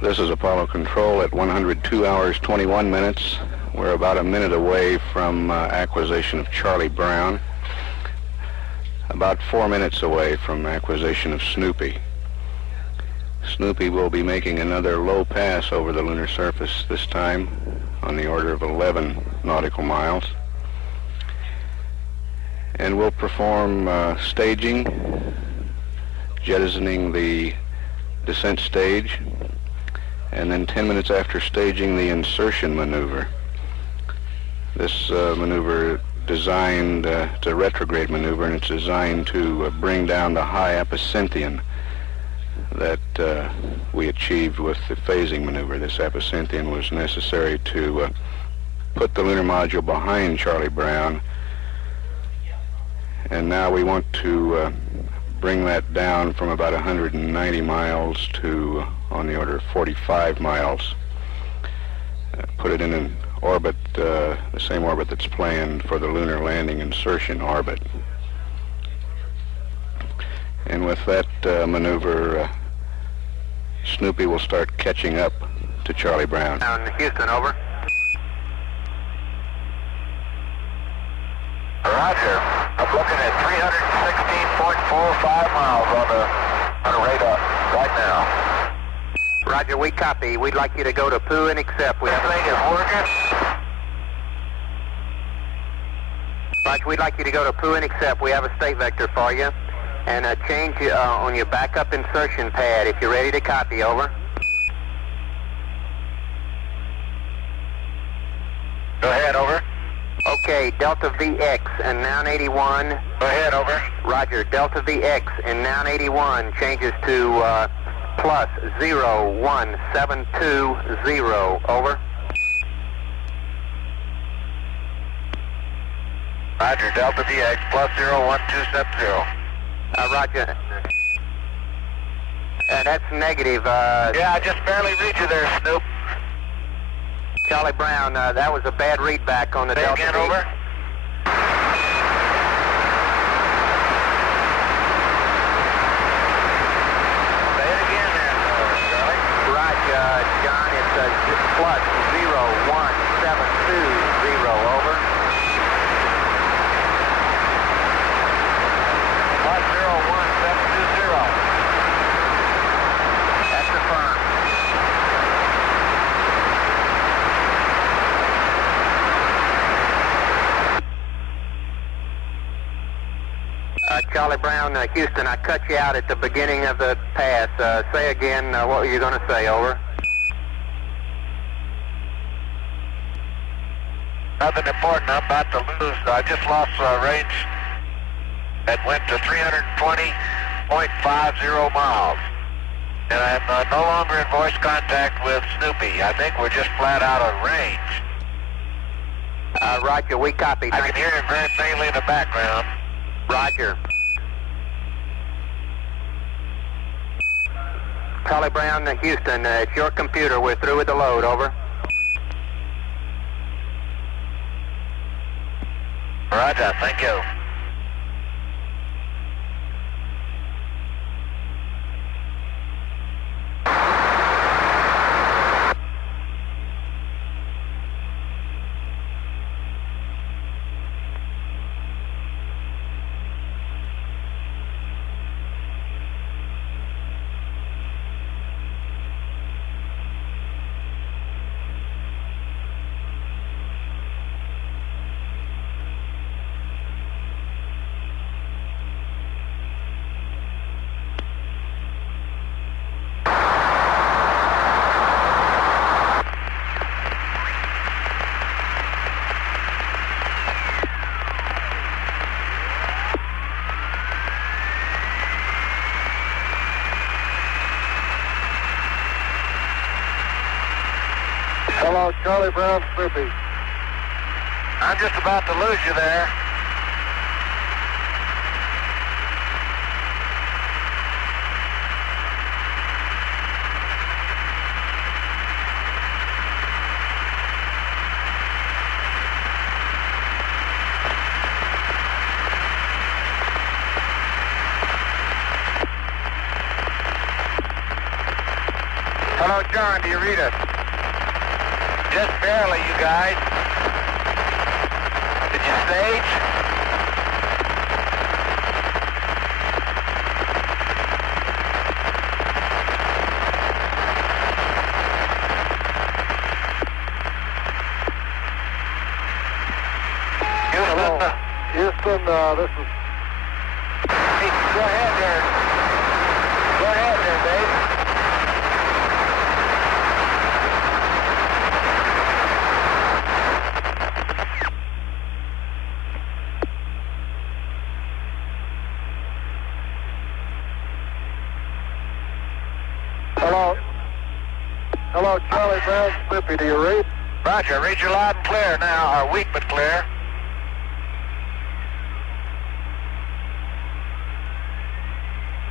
This is Apollo Control at 102 hours 21 minutes. We're about a minute away from acquisition of Charlie Brown. About 4 minutes away from acquisition of Snoopy. Snoopy will be making another low pass over the lunar surface, this time on the order of 11 nautical miles. And we'll perform staging, jettisoning the descent stage, and then 10 minutes after staging, the insertion maneuver. This maneuver designed, it's a retrograde maneuver, and it's designed to bring down the high apocynthion that we achieved with the phasing maneuver. This apocynthion was necessary to put the lunar module behind Charlie Brown, and now we want to bring that down from about 190 miles to on the order of 45 miles. Put it in an orbit, the same orbit that's planned for the lunar landing insertion orbit. And with that maneuver, Snoopy will start catching up to Charlie Brown. Houston, over. Roger. I'm looking at 316.45 miles on the radar right now. Roger, we copy. We'd like you to go to Poo and accept. This thing is working. Roger, we'd like you to go to Poo and accept. We have a state vector for you. And change on your backup insertion pad if you're ready to copy, over. Go ahead, over. Okay, Delta VX and noun 81. Go ahead, over. Roger, Delta VX and noun 81 changes to plus 01720, over. Roger, Delta VX plus 01270. Roger. That's negative. Yeah, I just barely read you there, Snoop. Charlie Brown, that was a bad readback on the Delta again, V. Over. Say it again there, Charlie. Roger, John, it's plus 01720, over. Plus 01720. That's affirmed. Charlie Brown, Houston, I cut you out at the beginning of the pass. Say again what were you going to say, over? Nothing important. I'm about to lose. I just lost range that went to 320.50 miles. And I'm no longer in voice contact with Snoopy. I think we're just flat out of range. Roger, we copy. I can hear him very faintly in the background. Roger. Charlie Brown, Houston, it's your computer. We're through with the load, over. Roger, thank you. Hello, Charlie Brown, Snoopy. I'm just about to lose you there. Hello, Hello, John, do you read us? Just barely, you guys. Did you stage? Houston, this is... Hey, go ahead there. Go ahead there, Dave. Hello. Hello, Charlie Brown, Snoopy, do you read? Roger, I read you loud and clear now, or weak but clear.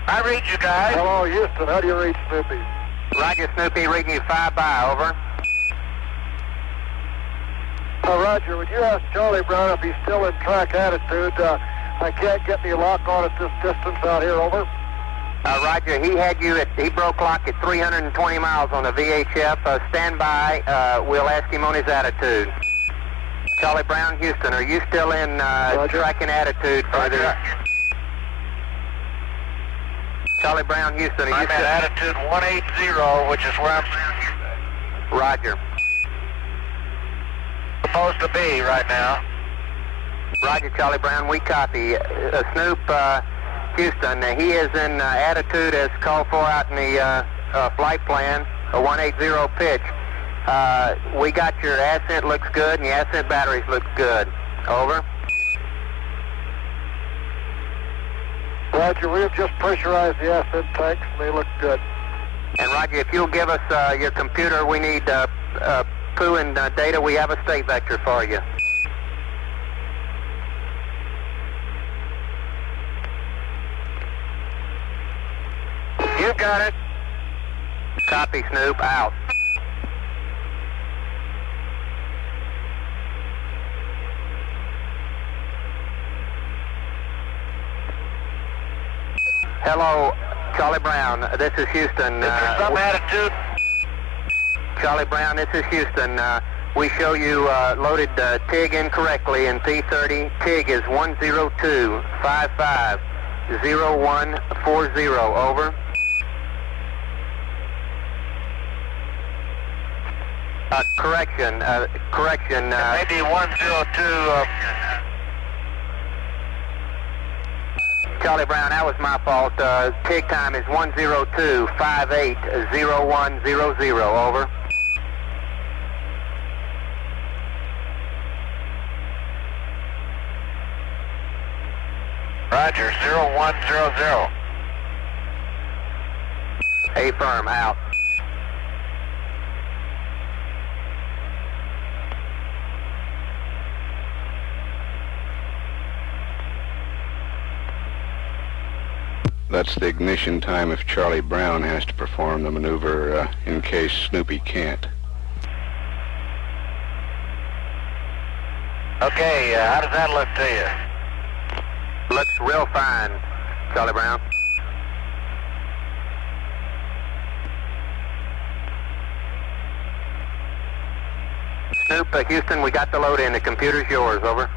I read you guys. Hello, Houston, how do you read Snoopy? Roger, Snoopy, reading you 5 by, over. Roger, would you ask Charlie Brown if he's still in track attitude? I can't get any lock on at this distance out here, over. Roger, he broke lock at 320 miles on the VHF. Stand by, we'll ask him on his attitude. Charlie Brown, Houston, are you still in tracking attitude further? Charlie Brown, Houston, I'm at attitude 180, which is where I'm Roger. supposed to be right now. Roger, Charlie Brown, we copy. Snoop, Houston, he is in attitude as called for out in the flight plan, a 180 pitch. We got your ascent looks good and your ascent batteries look good. Over. Roger, we've just pressurized the ascent tanks and they look good. And Roger, if you'll give us your computer, we need poo and data. We have a state vector for you. You got it. Copy, Snoop, out. Hello, Charlie Brown. This is Houston. Is there some attitude? Charlie Brown, this is Houston. We show you loaded TIG incorrectly in P30. TIG is 102550140. Over. Correction. Maybe 102. Charlie Brown, that was my fault. TIG time is 102580100. Over. Roger, 0100. Affirm, out. That's the ignition time if Charlie Brown has to perform the maneuver in case Snoopy can't. Okay, how does that look to you? Looks real fine, Charlie Brown. Snoop, Houston, we got the load in. The computer's yours, over.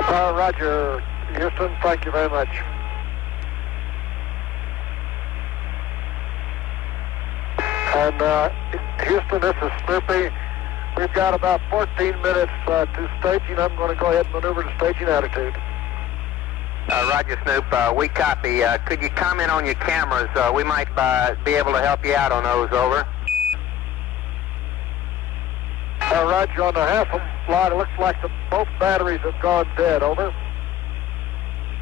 Roger, Houston, thank you very much. And Houston, this is Snoopy. We've got about 14 minutes to staging. I'm going to go ahead and maneuver to staging attitude. Roger, Snoop. We copy. Could you comment on your cameras? We might be able to help you out on those, over. Roger, on the half lot, it looks like both batteries have gone dead, over.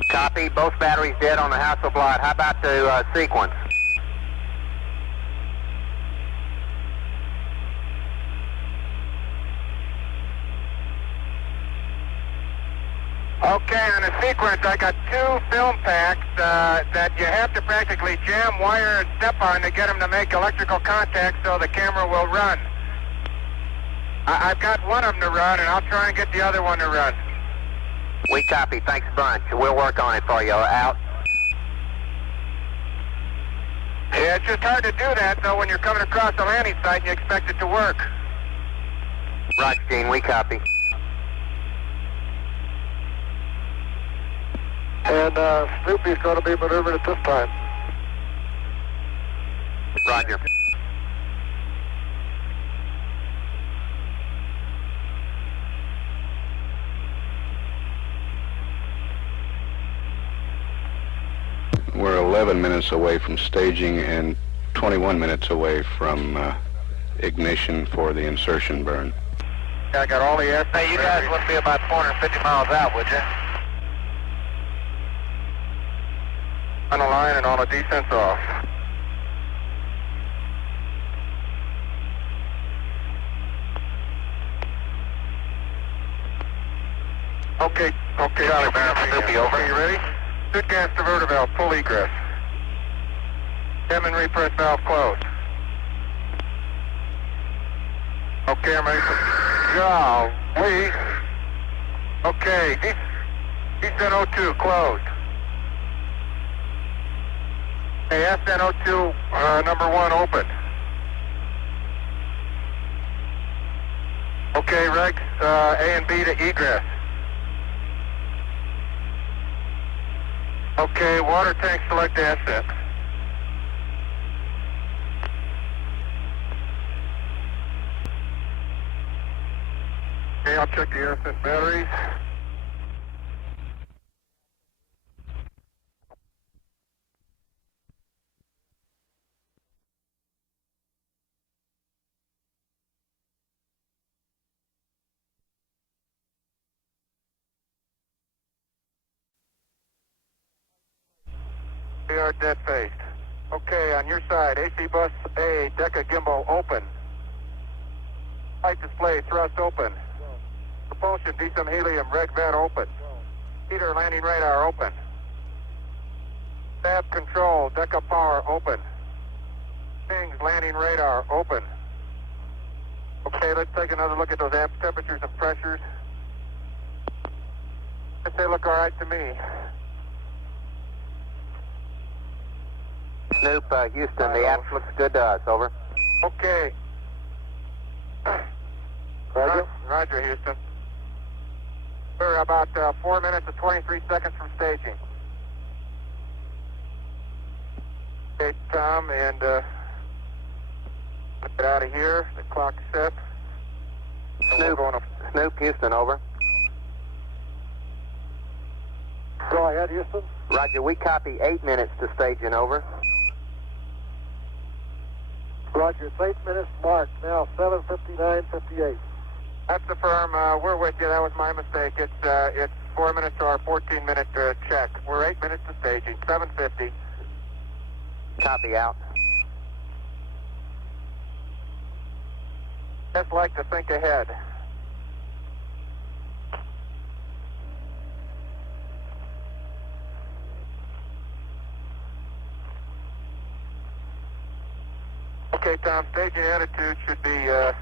Copy. Both batteries dead on the Hasselblad. How about the sequence? Okay, on the sequence, I got 2 film packs that you have to practically jam, wire, and step on to get them to make electrical contact so the camera will run. I've got one of them to run, and I'll try and get the other one to run. We copy. Thanks a bunch. We'll work on it for you. Out. Yeah, it's just hard to do that, though, when you're coming across the landing site and you expect it to work. Roger, Gene, we copy. And Snoopy's going to be maneuvered at this time. Roger. We're 11 minutes away from staging and 21 minutes away from ignition for the insertion burn. I got all the air. Hey, you guys wouldn't be about 450 miles out, would you? On the line and all the descents off. Okay, Charlie Brown, Snoopy, over. Okay, you ready? Good gas diverter valve, full egress. Stem and repress valve closed. Okay, I'm ready for... Golly. Okay, descent 02 closed. Okay, ascent 02, number 1 open. Okay, regs, A and B to egress. Okay, water tank select ascent. Okay, I'll check the ascent batteries. We are dead faced. Okay, on your side, AC bus A, Deca gimbal open. Light display thrust open. Propulsion decent helium reg vent open. Heater landing radar open. Stab control Deca power open. Pings landing radar open. Okay, let's take another look at those amp temperatures and pressures. They look all right to me. Snoop, Houston, the apps looks good to us, over. Okay. Roger, Houston. We're about 4 minutes and 23 seconds from staging. Okay, Tom, and get out of here. The clock's set. Snoop, Houston, over. Go ahead, Houston. Roger, we copy 8 minutes to staging, over. Roger, it's 8 minutes marked, now 7:59:58. That's the firm. We're with you. That was my mistake. It's 4 minutes to our 14-minute check. We're 8 minutes to staging. 7:50. Copy out. Just like to think ahead. Okay, Tom, staging attitude should be, Houston,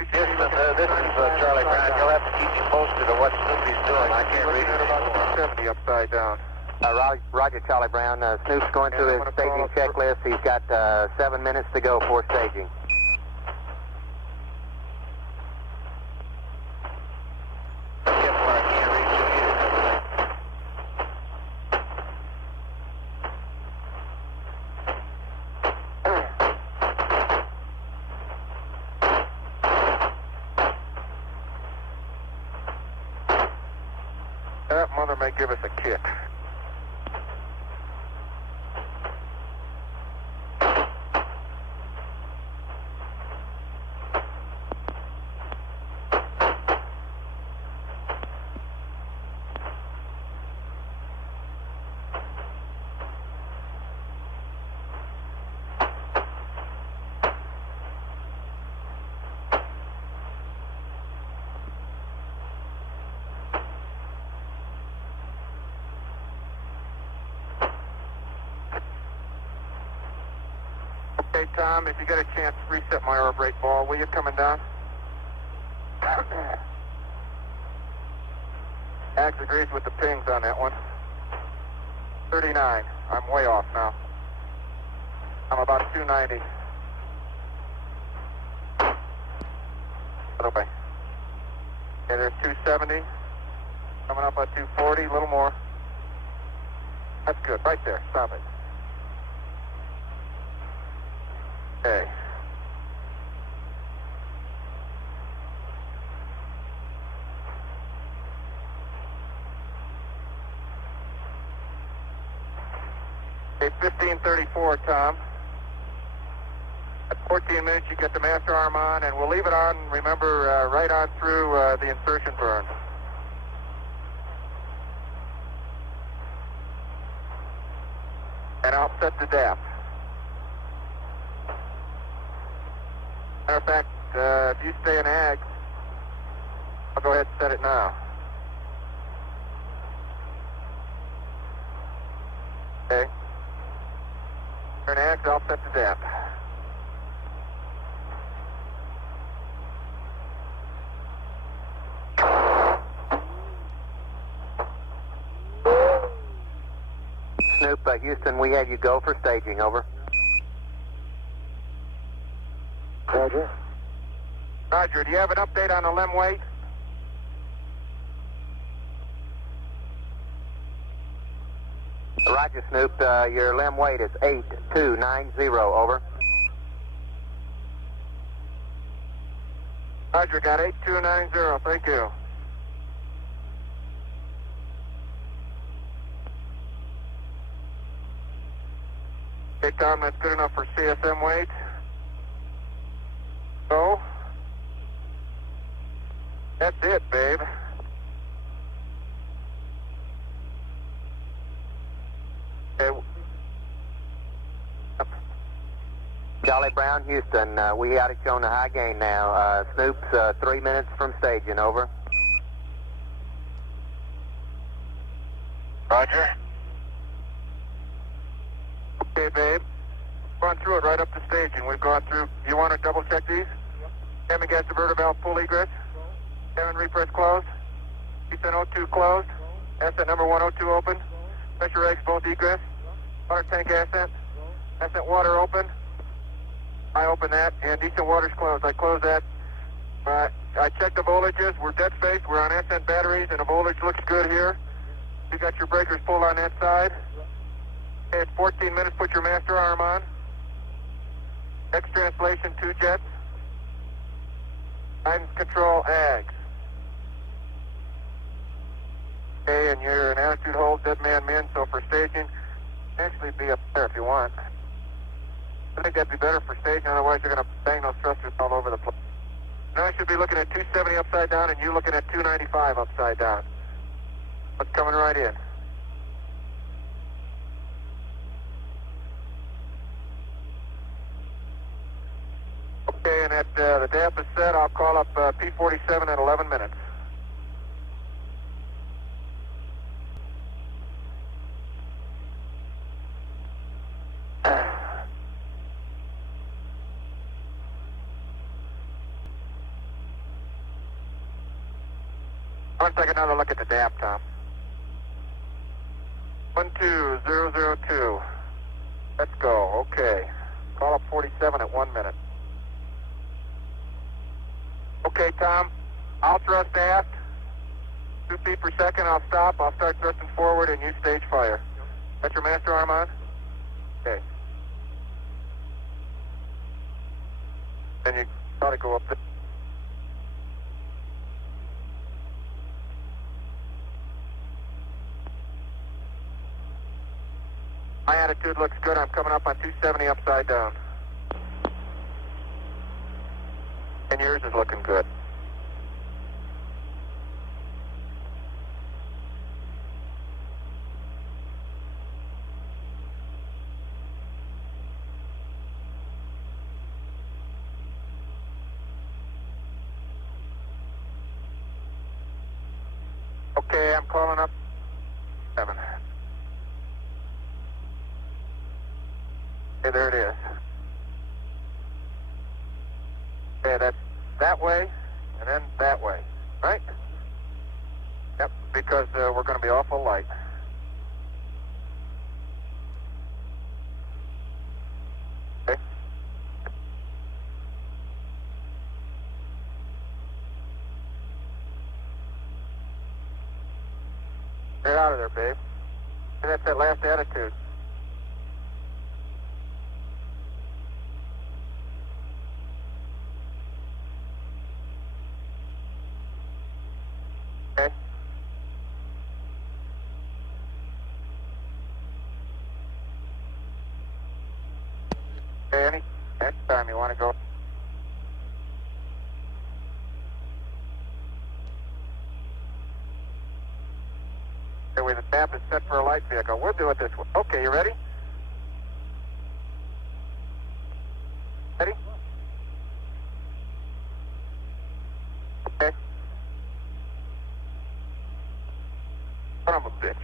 this is Charlie Brown. You'll have to keep me posted of what Snoopy's doing. I can't read it about anymore. 70 upside down. Roger, Charlie Brown. Snoop's going through his staging checklist. He's got 7 minutes to go for staging. That mother may give us a kick. Okay, Tom, if you get a chance, reset my orb rate ball. Will you coming down? Axe agrees with the pings on that one. 39. I'm way off now. I'm about 290. Other way. Okay, there's 270. Coming up at 240, a little more. That's good, right there, stop it. Okay. Okay, 1534, Tom. At 14 minutes, you get the master arm on, and we'll leave it on, remember, right on through the insertion burn. And I'll set the DAP. Matter of fact, if you stay in ag, I'll go ahead and set it now. Okay. You're in ag, I'll set the DAP. Snoop, Houston, we have you go for staging, over. Roger. Roger, do you have an update on the limb weight? Roger, Snoop, your limb weight is 8290, over. Roger, got 8290, thank you. Okay, Tom, that's good enough for CSM weight. So, that's it, babe. Okay. Charlie Brown, Houston, we ought to show on the high gain now. Snoop's 3 minutes from staging, over. Roger. Okay, babe. Gone through it right up to staging. We've gone through. You want to double check these? Cabin gas diverter valve full egress. Cabin repress closed. Houston 02 closed. Ascent number 102 open. Pressure regs both egress. Water tank ascent. Ascent water open. I open that, and decent water's closed. I close that. I checked the voltages. We're dead space. We're on ascent batteries, and the voltage looks good here. You got your breakers pulled on that side. Okay, it's 14 minutes. Put your master arm on. X translation 2 jets. Guidance control AGS. Okay, and you're in attitude hold, dead man min, so for staging, actually be up there if you want. I think that'd be better for staging, otherwise you're going to bang those thrusters all over the place. Now I should be looking at 270 upside down, and you looking at 295 upside down. What's coming right in? Okay, and at the DAP is set, I'll call up P47 at 11 minutes. I want to take another look at the DAP, Tom. 12002. Let's go. Okay. Call up 47 at 1 minute. Okay, Tom. I'll thrust aft. 2 feet per second. I'll stop. I'll start thrusting forward, and you stage fire. Got your master arm on? Okay. Then you got to go up there. My attitude looks good. I'm coming up on 270 upside down. And yours is looking good. Okay, I'm calling up 7. Okay, there it is. Okay, that's that way, and then that way, right? Yep, because we're going to be awful light. Get out of there, babe. And that's that last attitude. Okay. Okay, Annie, next time you want to go. Okay, the tap is set for a light vehicle. We'll do it this way. Okay, you ready? Ready? Okay. Son of a bitch.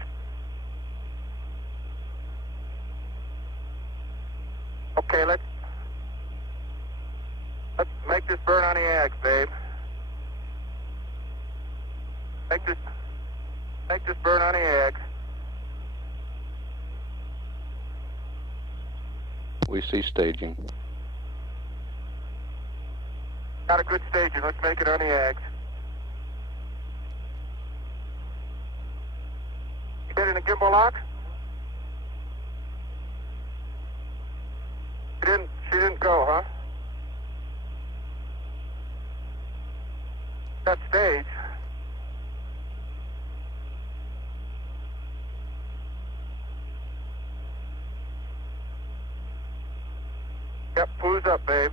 Okay, let's make this burn on the eggs, babe. Make this burn on the eggs. We see staging. Got a good staging. Let's make it on the eggs. You get in the gimbal lock? She didn't go, huh? That stage. Yep, who's up, babe?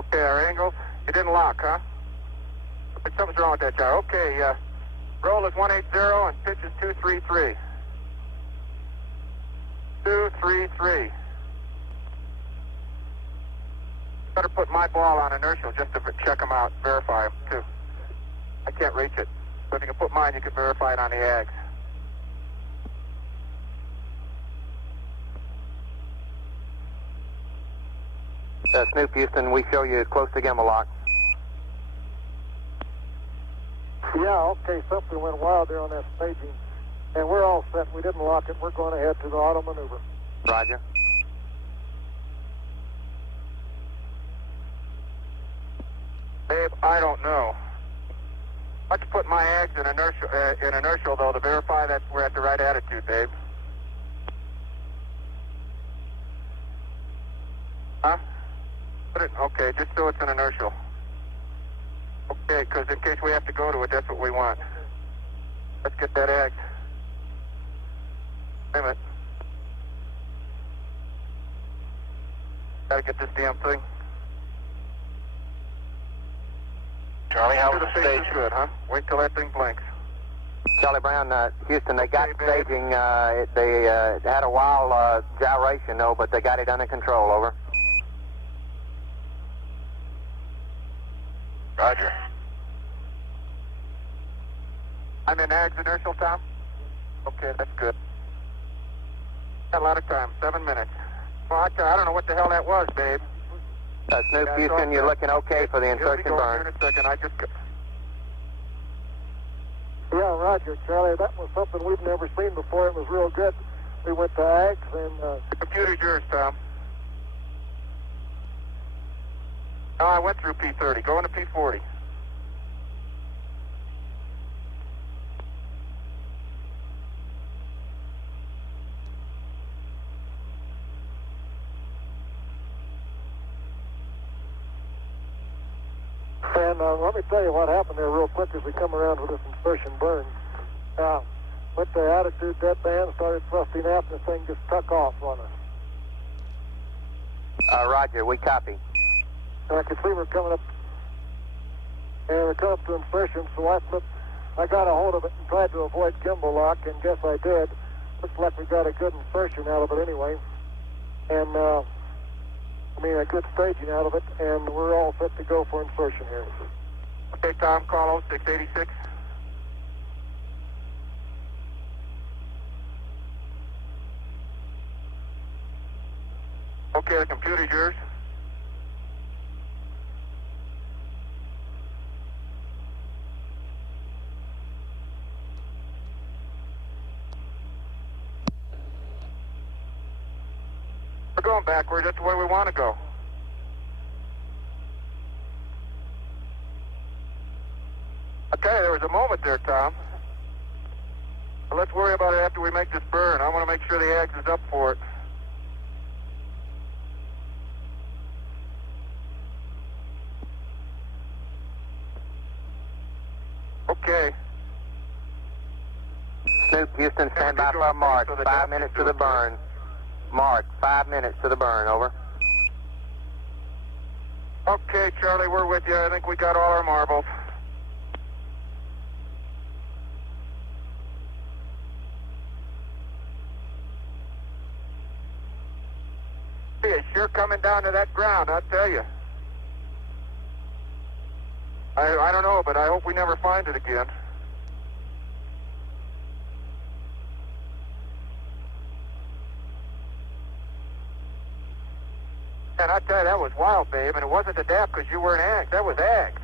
Okay, our angles. You didn't lock, huh? Something's wrong with that jar. Okay, roll is 180 and pitch is 233. 233. Better put my ball on inertial just to check them out, verify them, too. I can't reach it. So if you can put mine, you can verify it on the ags. Snoop, Houston, we show you close to gimbal lock. Yeah, okay, something went wild there on that staging. And we're all set. We didn't lock it. We're going ahead to the auto maneuver. Roger. Babe, I don't know. Let's put my ags in inertial, though, to verify that we're at the right attitude, babe. Huh? Put it, okay, just so it's in inertial. Okay, because in case we have to go to it, that's what we want. Let's get that ag. Wait a minute. Gotta get this damn thing. Charlie, how Sure, was the the stage stage? is good, huh? Wait till that thing blinks. Charlie Brown, Houston, they got Okay, babe. staging. They had a wild gyration, though, but they got it under control, over. Roger. I'm in ags inertial, Tom? Okay, that's good. Got a lot of time, 7 minutes. Well, I don't know what the hell that was, babe. Snoop, Yeah, Houston, you're looking okay for the He'll be insertion going burn. here in a second. I just... Yeah, roger, Charlie. That was something we've never seen before. It was real good. We went to AGS and... The computer's yours, Tom. No, I went through P30. Go into P40. And let me tell you what happened there real quick as we come around with this insertion burn. With the attitude, that band started thrusting out and the thing just took off on us. Roger, we copy. And I could see we're coming up, and we're coming up to insertion, so I got a hold of it and tried to avoid gimbal lock, and guess I did. Looks like we got a good insertion out of it anyway. And, a good staging out of it, and we're all set to go for insertion here. Okay, Tom, call 0686. Okay, the computer's yours. We're going backward. That's the way we want to go. Okay, there was a moment there, Tom. But let's worry about it after we make this burn. I want to make sure the ags is up for it. Okay. Snoop, Houston, stand by for a mark. 5 minutes to the burn. Mark, 5 minutes to the burn, over. Okay, Charlie, we're with you. I think we got all our marbles. It's sure coming down to that ground, I'll tell you. I don't know, but I hope we never find it again. And I tell you, that was wild, babe, and it wasn't a dap because you weren't ags. That was ags.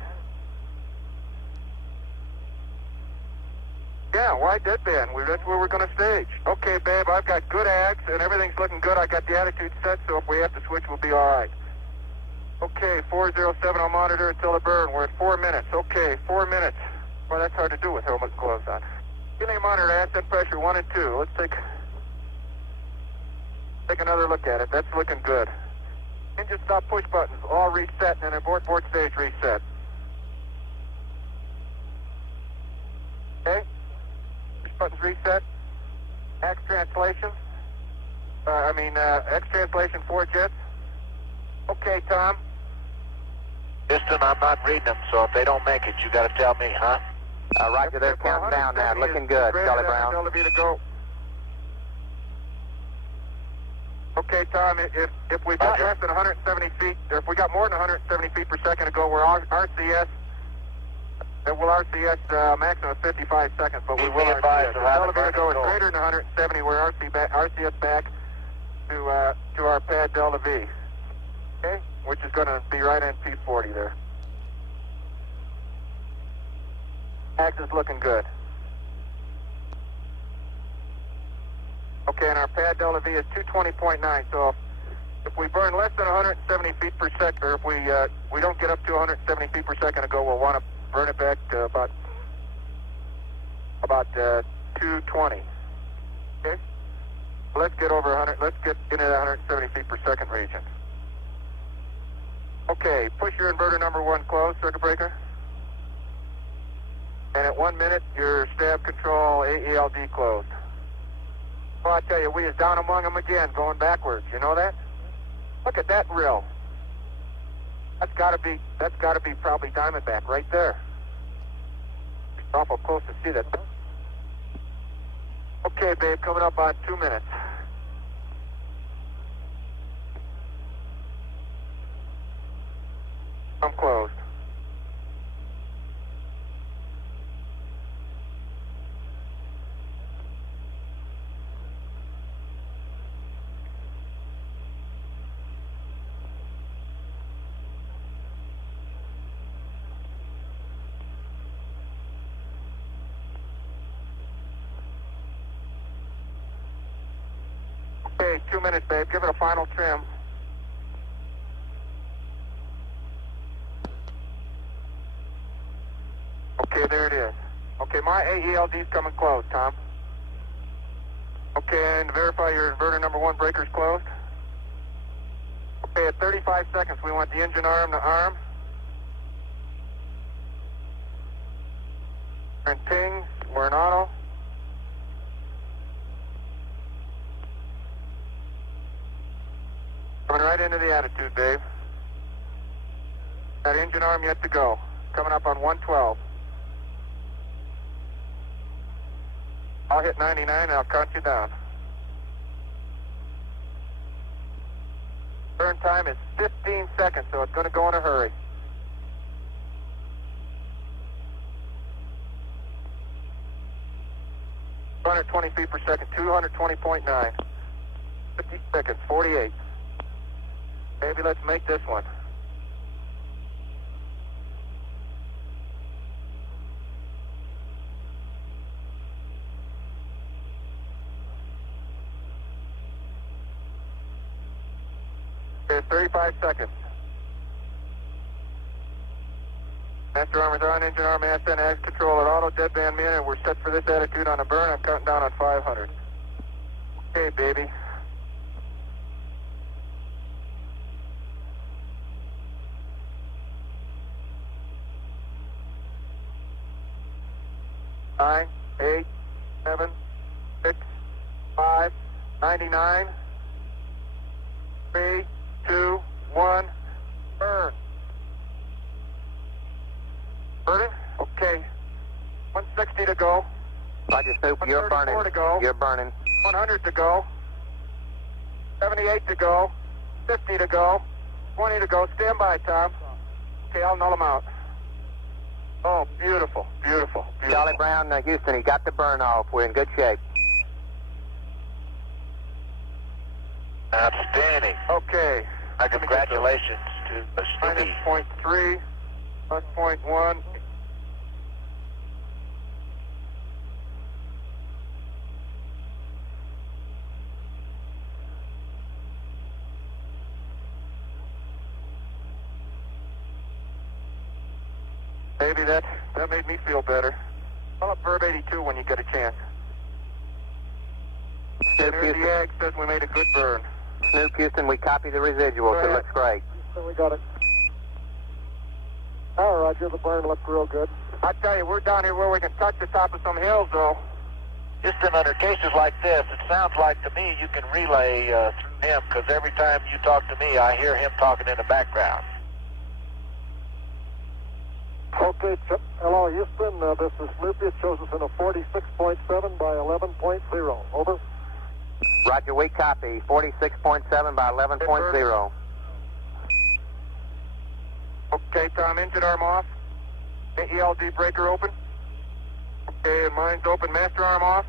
Yeah, wide deadband. That's where we're going to stage. Okay, babe, I've got good ags, and everything's looking good. I got the attitude set, so if we have to switch, we'll be all right. Okay, 407 on monitor until the burn. We're at 4 minutes. Okay, 4 minutes. Well, that's hard to do with helmet and gloves on. Helium monitor, ascent pressure 1 and 2. Let's take another look at it. That's looking good. Engine stop push buttons, all reset, and then board stage reset. Okay? Push buttons reset. X translation. X translation 4 jets. Okay, Tom. Houston, I'm not reading them, so if they don't make it, you got to tell me, huh? Roger, they're counting down now. Looking good, Charlie Brown. Delta V to go. Okay, Tom, if we've got less than 170 feet, or if we got more than 170 feet per second to go, we're RCS. We'll RCS maximum of 55 seconds, but we will RCS. Delta V to go is greater than 170. We're RCS back to our pad Delta V. Okay, which is going to be right in P40 there. Ags is looking good. Okay, and our pad Delta V is 220.9, so if we burn less than 170 feet per second, or if we don't get up to 170 feet per second to go, we'll want to burn it back to about 220. Okay? Let's get over 100, let's get into the 170 feet per second region. Okay, push your inverter number 1 closed, circuit breaker. And at 1 minute, your stab control AELD closed. Well, I tell you, we is down among them again, going backwards. You know that? Look at that rill. That's got to be probably Diamondback right there. It's awful close to see that. Okay, babe, coming up on 2 minutes. I'm closed. Okay, 2 minutes, babe. Give it a final trim. Okay, there it is. Okay, my AELD's coming closed, Tom. Okay, and verify your inverter number 1 breaker's closed. Okay, at 35 seconds, we want the engine arm to arm. We're in ping. We're in auto. Coming right into the attitude, babe. That engine arm yet to go. Coming up on 112. I'll hit 99 and I'll count you down. Burn time is 15 seconds, so it's going to go in a hurry. (220 feet per second, 220.9. 50 seconds, 48. Maybe let's make this one. Okay, 35 seconds. Master arm is on, engine arm, master and axe control at auto, deadband min, and we're set for this attitude on a burn. I'm counting down on 500. Okay, baby. Nine, 8, 7, 6, 5, 99, 3, 2, 1, burn. Burning? Okay. 160 to go. Roger, Snoop, you're burning. 134 to go. You're burning. 100 to go. 78 to go. 50 to go. 20 to go. Stand by, Tom. Okay, I'll null them out. Oh, beautiful, beautiful, beautiful. Charlie Brown, Houston, he got the burn off. We're in good shape. Outstanding. Okay. Congratulations to Snoopy. Minus 0.3, plus 0.1. Maybe that made me feel better. Call up Verb 82 when you get a chance. Snoop, There's the ag says we made a good burn. Snoop, Houston, we copy the residuals. It looks great. So we got it. All right, Roger, the burn looked real good. I tell you, we're down here where we can touch the top of some hills, though. Houston, under cases like this, it sounds like to me you can relay through him, because every time you talk to me, I hear him talking in the background. Okay, hello, Houston. This is Snoopy. It shows us in a 46.7 by 11.0. Over. Roger, we copy. 46.7 by 11.0. Okay, Tom, engine arm off. AELD breaker open. Okay, and mine's open. Master arm off.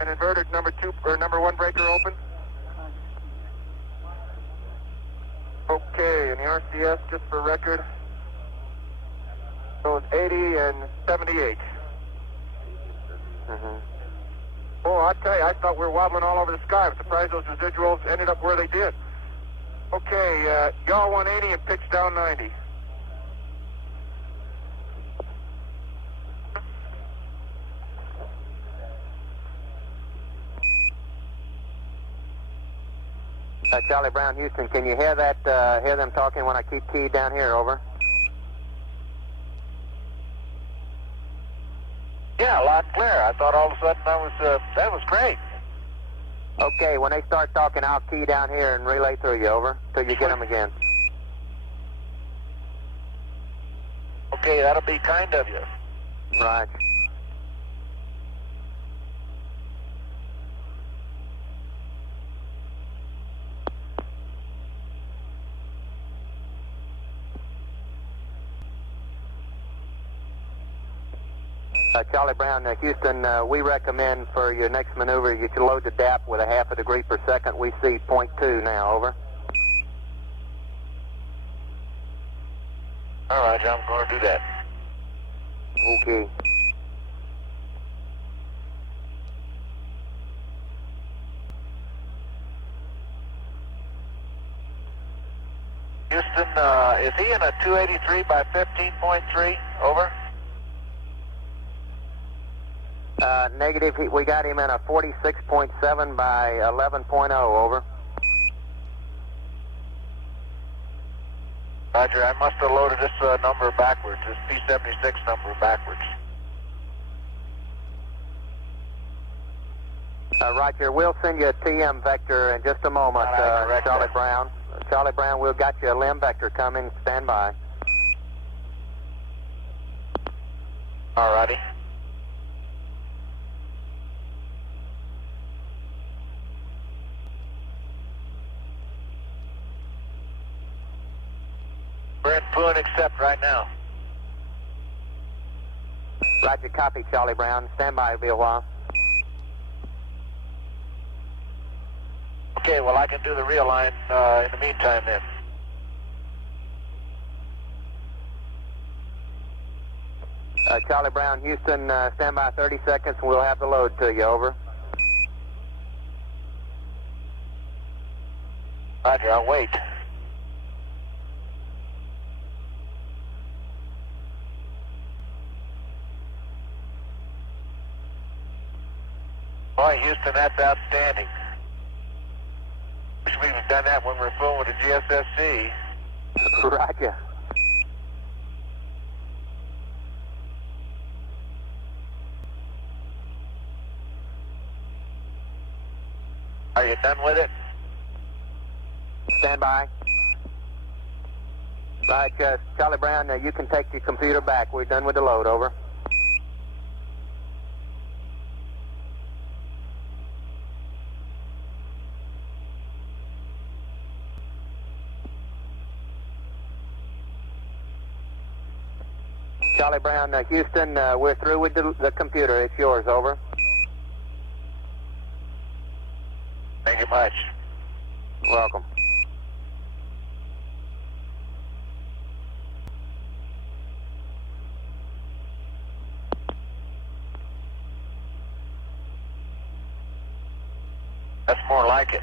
And inverter number 1 breaker open. Okay, and the RCS, just for record, so it's 80 and 78. Oh, I tell you, I thought we were wobbling all over the sky. I'm surprised those residuals ended up where they did. Okay, yaw 180 and pitch down 90. Charlie Brown, Houston, can you hear that? Hear them talking when I keep keyed down here? Over. Yeah, a lot clearer. I thought all of a sudden that was great. Okay, when they start talking, I'll key down here and relay through you. Over till you get them again. Okay, that'll be kind of you. Right. Charlie Brown, Houston, we recommend for your next maneuver you should load the DAP with a half a degree per second. We see 0.2 now. Over. All right, I'm going to do that. Okay. Houston, is he in a 283 by 15.3? Over. Negative. We got him in a 46.7 by 11.0. Over. Roger, I must have loaded this number backwards, this P76 number backwards. Roger, we'll send you a TM vector in just a moment, Charlie Brown. Charlie Brown, we'll got you a limb vector coming. Stand by. All righty. We're in fluent accept right now. Roger, copy, Charlie Brown. Stand by, it'll be a while. Okay, well, I can do the real line in the meantime then. Charlie Brown, Houston, stand by 30 seconds and we'll have the load to you. Over. Roger, I'll wait. Boy, Houston, that's outstanding. Wish we'd have done that when we were fooling with the GSSC. Roger. Are you done with it? Stand by. Right, Charlie Brown, you can take your computer back. We're done with the load, over. Charlie Brown, Houston, we're through with the computer. It's yours, over. Thank you much. Welcome. That's more like it.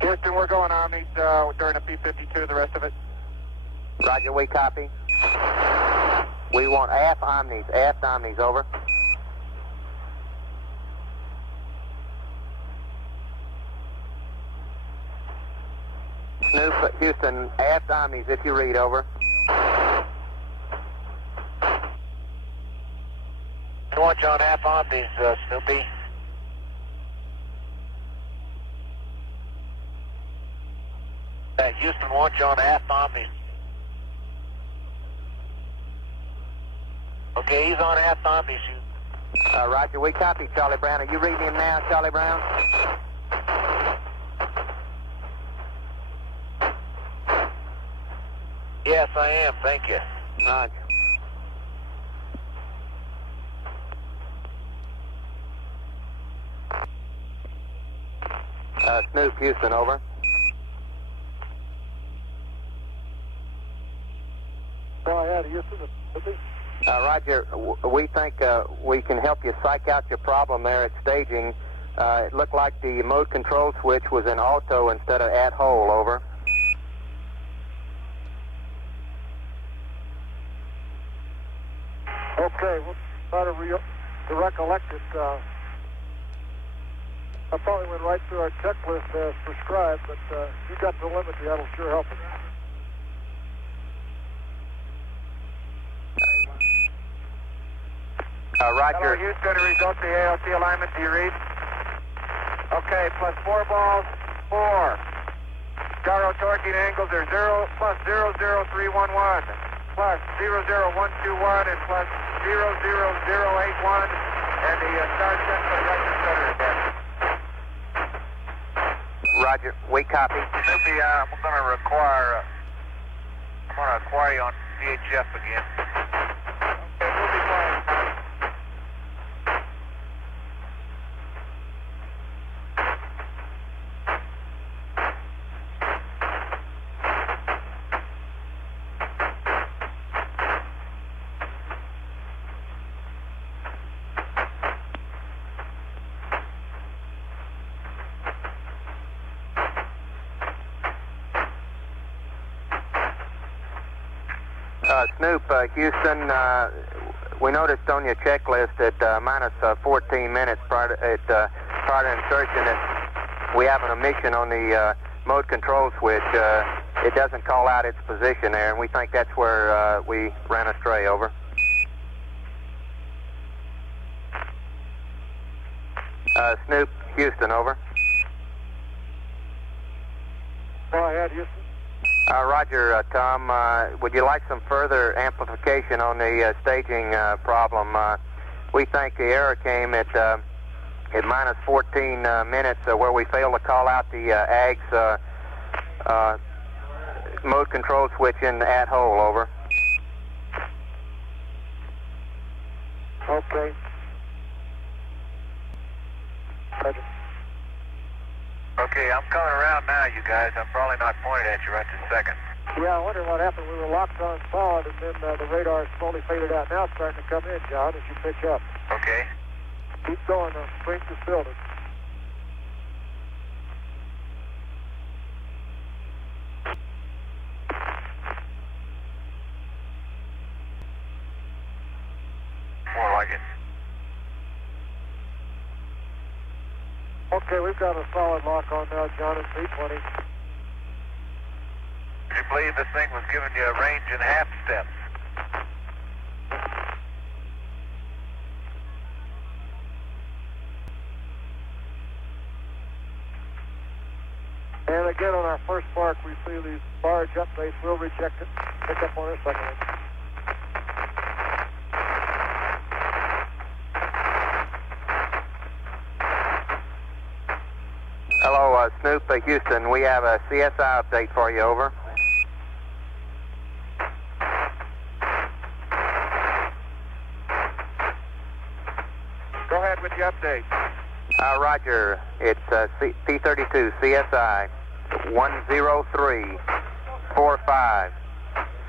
Houston, we're going Omnis during a P-52, the rest of it. Roger, we copy. We want aft Omnis, over. Snoop, Houston, aft Omnis, if you read, over. I want you on half Omnis, Snoopy. Houston wants you on half Omnis. Okay, he's on half Omnis. Roger, we copy, Charlie Brown. Are you reading him now, Charlie Brown? Yes, I am. Thank you. Roger. Snoop, Houston, over. Go ahead, Houston. Roger, we think we can help you psych out your problem there at staging. It looked like the mode control switch was in auto instead of at hole, over. Okay, we'll try to recollect it. I probably went right through our checklist as prescribed, but you got telemetry, that'll sure help us. Roger. Hello, Houston, the result of the ALT alignment, do you read? Okay, plus 4 balls, 4. Gyro torquing angles are 0, plus 00311, plus 00121, and plus 00081, and the star set for the record center again. Roger, we copy. Snoopy, I'm going to acquire you on VHF again. Okay, we'll be fine. Snoop, Houston, we noticed on your checklist at minus 14 minutes prior to insertion that we have an omission on the mode control switch. It doesn't call out its position there, and we think that's where we ran astray, over. Snoop, Houston, over. Go ahead, Houston. Roger, Tom, would you like some further amplification on the staging problem? We think the error came at minus 14 minutes where we failed to call out the AG's mode control switch in at hole, over. Okay. Roger. Okay, I'm coming around now, you guys. I'm probably not pointed at you right this second. Yeah, I wonder what happened. We were locked on solid, and then the radar slowly faded out. Now it's starting to come in, John, as you pitch up. Okay. Keep going, the strength is building. target. Okay, we've got a solid lock on now, John, at 320. Do you believe this thing was giving you a range in half steps? And again, on our first mark, we see these barge updates. We'll reject it. Pick up on our second one. Hello, Snoop, Houston. We have a CSI update for you, over. Go ahead with the update. Roger. It's T32 CSI 10345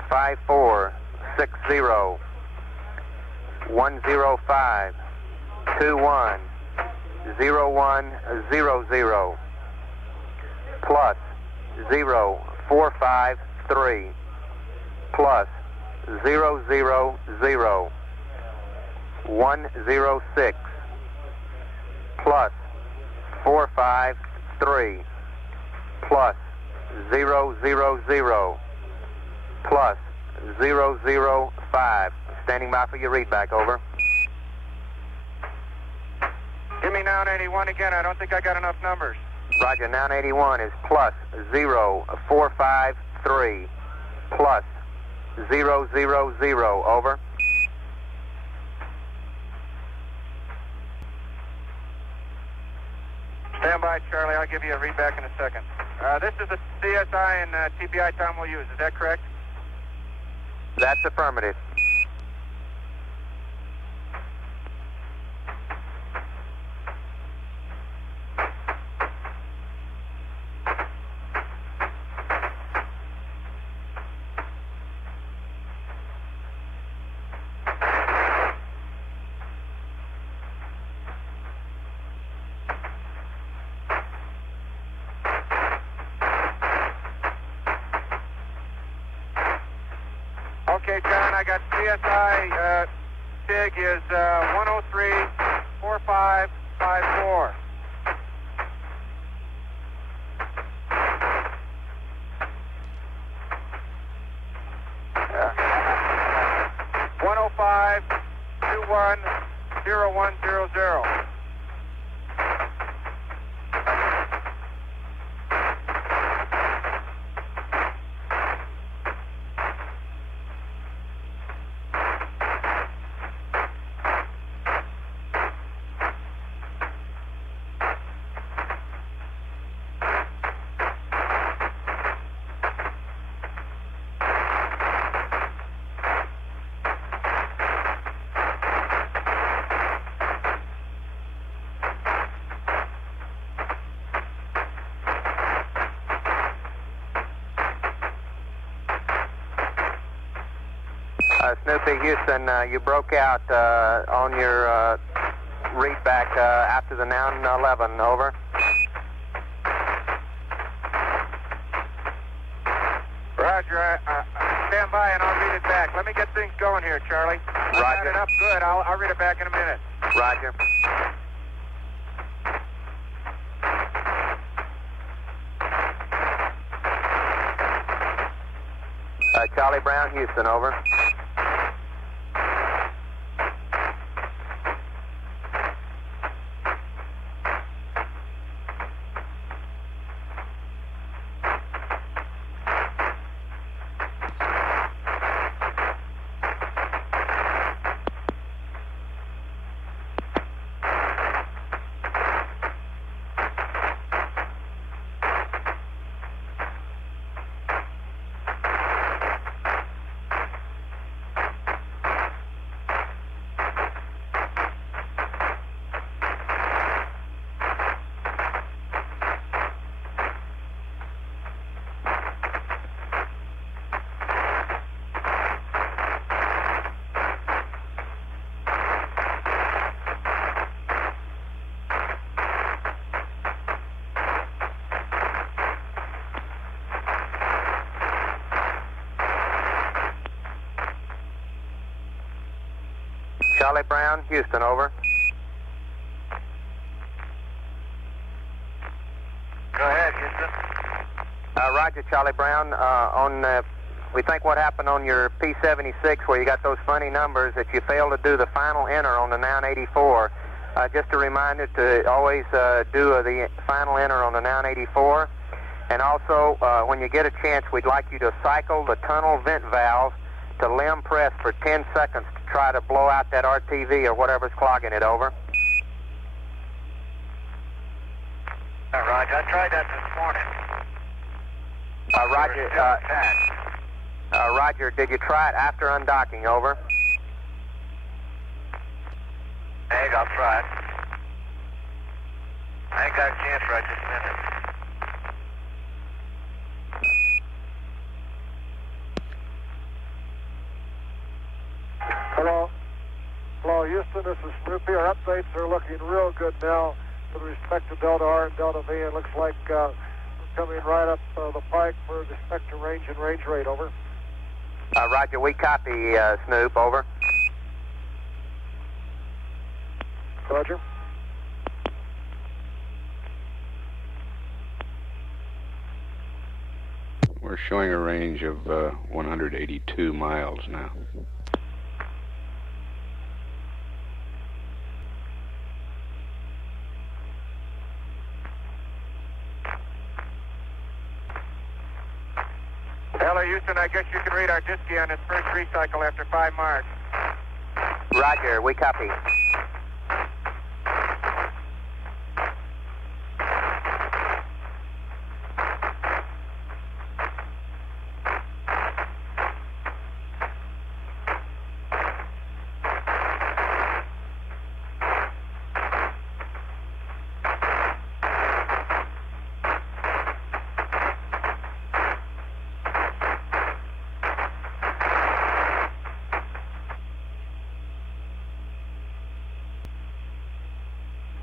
5460 105 21 0100 plus 0453 plus 000 106 plus 453 plus 000 plus 005. Standing by for your readback, over. Give me 981 again. I don't think I got enough numbers. Roger, 981 is plus 0453 plus 000, over. Stand by, Charlie. I'll give you a readback in a second. This is the CSI and TPI time we'll use. Is that correct? That's affirmative. Okay, John, I got CSI TIG is 1034554. Uh, 105210100. Snoopy, Houston, you broke out on your readback after the noun 11, over. Roger, stand by and I'll read it back. Let me get things going here, Charlie. Roger. I've got it up good. I'll read it back in a minute. Roger. Charlie Brown, Houston, over. Charlie Brown, Houston, over. Go ahead, Houston. Roger, Charlie Brown. We think what happened on your P76 where you got those funny numbers that you failed to do the final enter on the 984. Just a reminder to always do the final enter on the 984. And also, when you get a chance, we'd like you to cycle the tunnel vent valve to limb press for 10 seconds to try to blow out that RTV or whatever's clogging it, over. All right, I tried that this morning. Roger, did you try it after undocking, over? Egg, I'll try it. I ain't got a chance right this minute. Hello, Houston, this is Snoopy. Our updates are looking real good now with respect to Delta R and Delta V. It looks like we're coming right up the pike for respect to range and range rate, over. Roger, we copy, Snoop, over. Roger. We're showing a range of 182 miles now. Hello, Houston. I guess you can read our disky on its first recycle after 5 marks. Roger, we copy.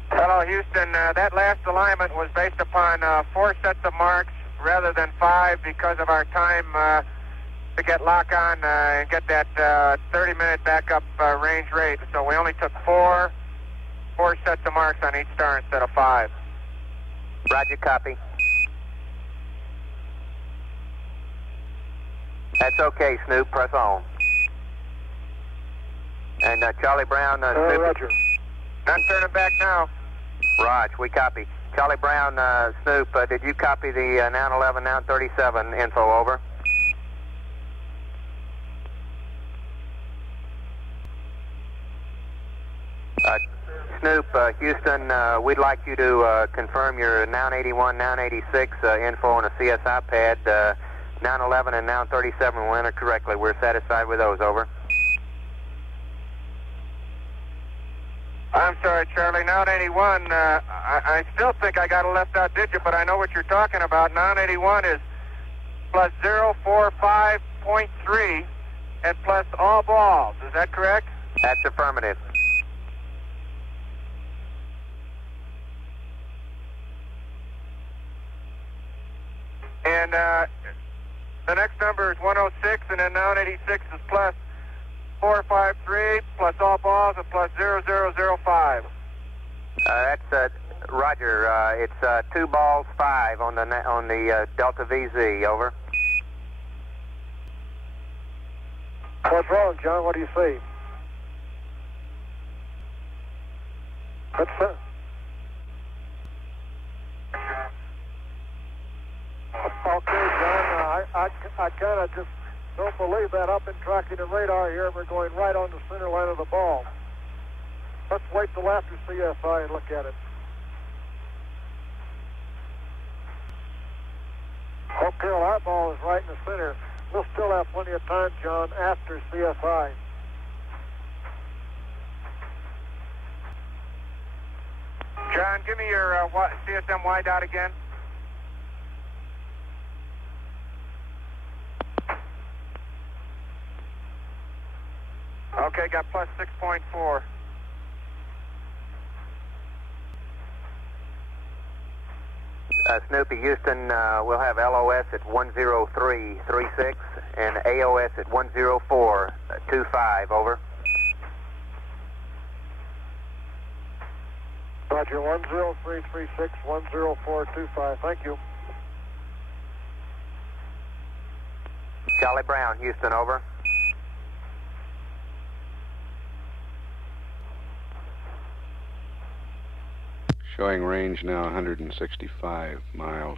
Hello, Houston. That last alignment was based upon 4 sets of marks rather than 5 because of our time to get lock on and get that 30-minute backup range rate. So we only took 4 sets of marks on each star instead of 5. Roger, copy. That's okay, Snoop. Press on. And Charlie Brown, Snoop. Roger. Not turning back now. Raj, we copy. Charlie Brown, Snoop, did you copy the 911, 937 info, over? Snoop, Houston, we'd like you to confirm your 981, 986 info on a CSI pad. 911 and 937 will enter correctly. We're satisfied with those, over. I'm sorry, Charlie. 981, I still think I got a left out digit, but I know what you're talking about. 981 is plus 045.3 and plus all balls. Is that correct? That's affirmative. And the next number is 106, and then 986 is plus 453 plus all balls and plus 0005. That's Roger. It's 2 balls 5 on the Delta VZ. Over. What's wrong, John? What do you see? What's that? Okay, John. I kind of just don't believe that. I've been tracking the radar here, and we're going right on the center line of the ball. Let's wait till after CSI and look at it. Okay, well, our ball is right in the center. We'll still have plenty of time, John, after CSI. John, give me your CSM Y dot again. Okay, got plus 6.4. Snoopy, Houston, we'll have LOS at 10336 and AOS at 10425, over. Roger, 10336, 10425. Thank you. Charlie Brown, Houston, over. Showing range now 165 miles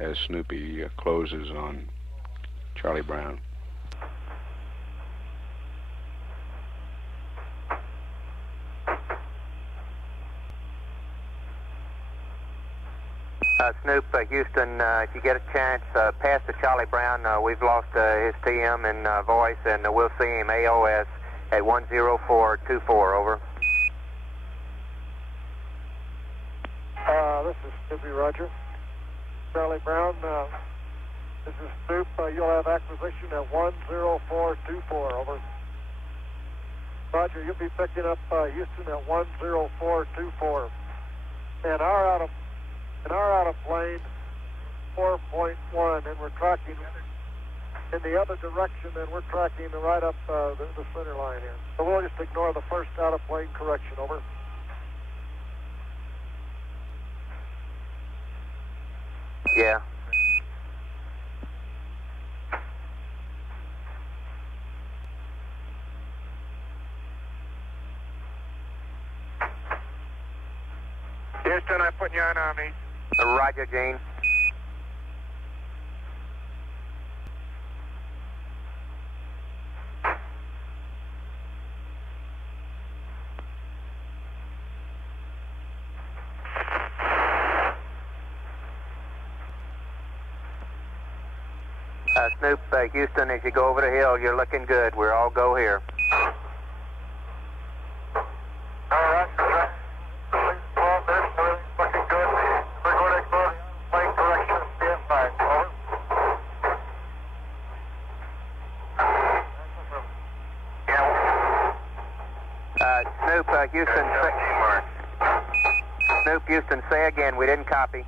as Snoopy closes on Charlie Brown. Snoop, Houston, if you get a chance, pass to Charlie Brown. We've lost his TM and voice, and we'll see him AOS at 10424, over. This is Snoopy, Roger. Charlie Brown, this is Snoop. You'll have acquisition at 10424, over. Roger, you'll be picking up Houston at 10424. And our out of plane 4.1, and we're tracking in the other direction, and we're tracking right up the center line here. So we'll just ignore the first out of plane correction, over. Yeah. Houston, I'm putting you on Omni. Roger, Gene. Snoop, Houston, as you go over the hill, you're looking good. We're all go here. All right. Well, there's looking good. We're going to go to plane correction at CF5. Over. Snoop, Houston. Snoop, Houston, say again. We didn't copy.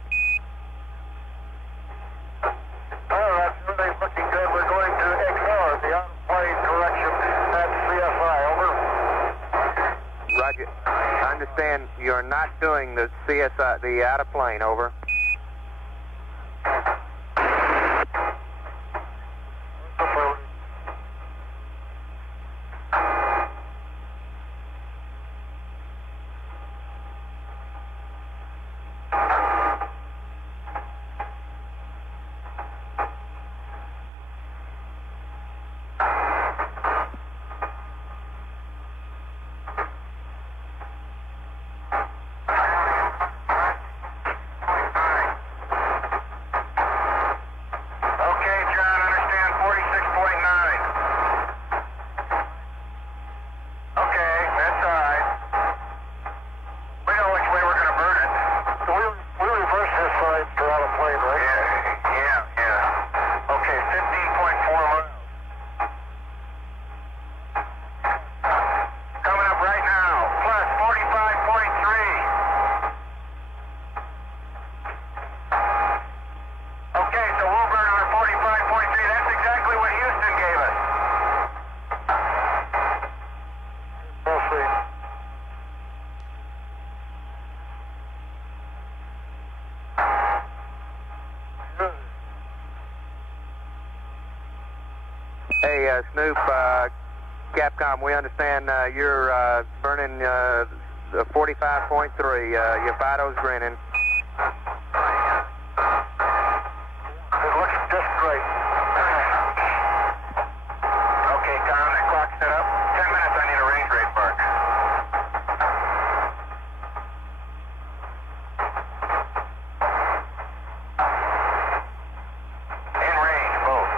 All right, everything's looking good. We're going to ignore the out-of-plane correction at CFI. Over. Roger. I understand you're not doing the CSI, the out of plane. Over. Hey, Snoop, Capcom, we understand you're burning 45.3. Your FIDO's grinning. It looks just great. Okay, Tom, that clock's set up. 10 minutes, I need a range rate mark. In range, both.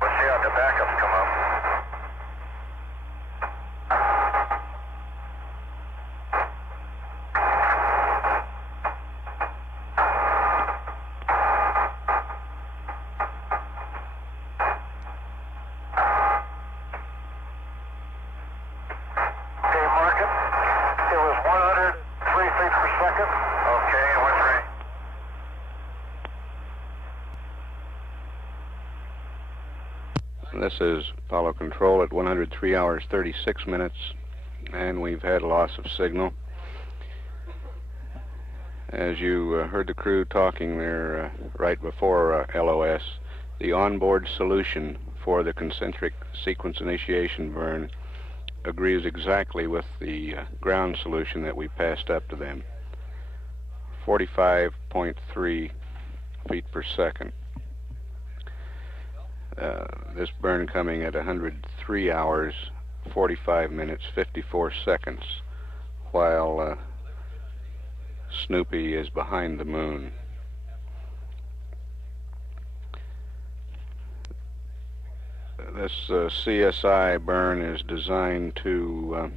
Let's see how the backups come up. Okay, mark it. It was 103 feet per second. Okay, and what's range? This is Apollo Control at 103 hours 36 minutes, and we've had a loss of signal. As you heard the crew talking there right before LOS, the onboard solution for the concentric sequence initiation burn agrees exactly with the ground solution that we passed up to them, 45.3 feet per second. This burn coming at 103 hours, 45 minutes, 54 seconds, while Snoopy is behind the moon. This CSI burn is designed to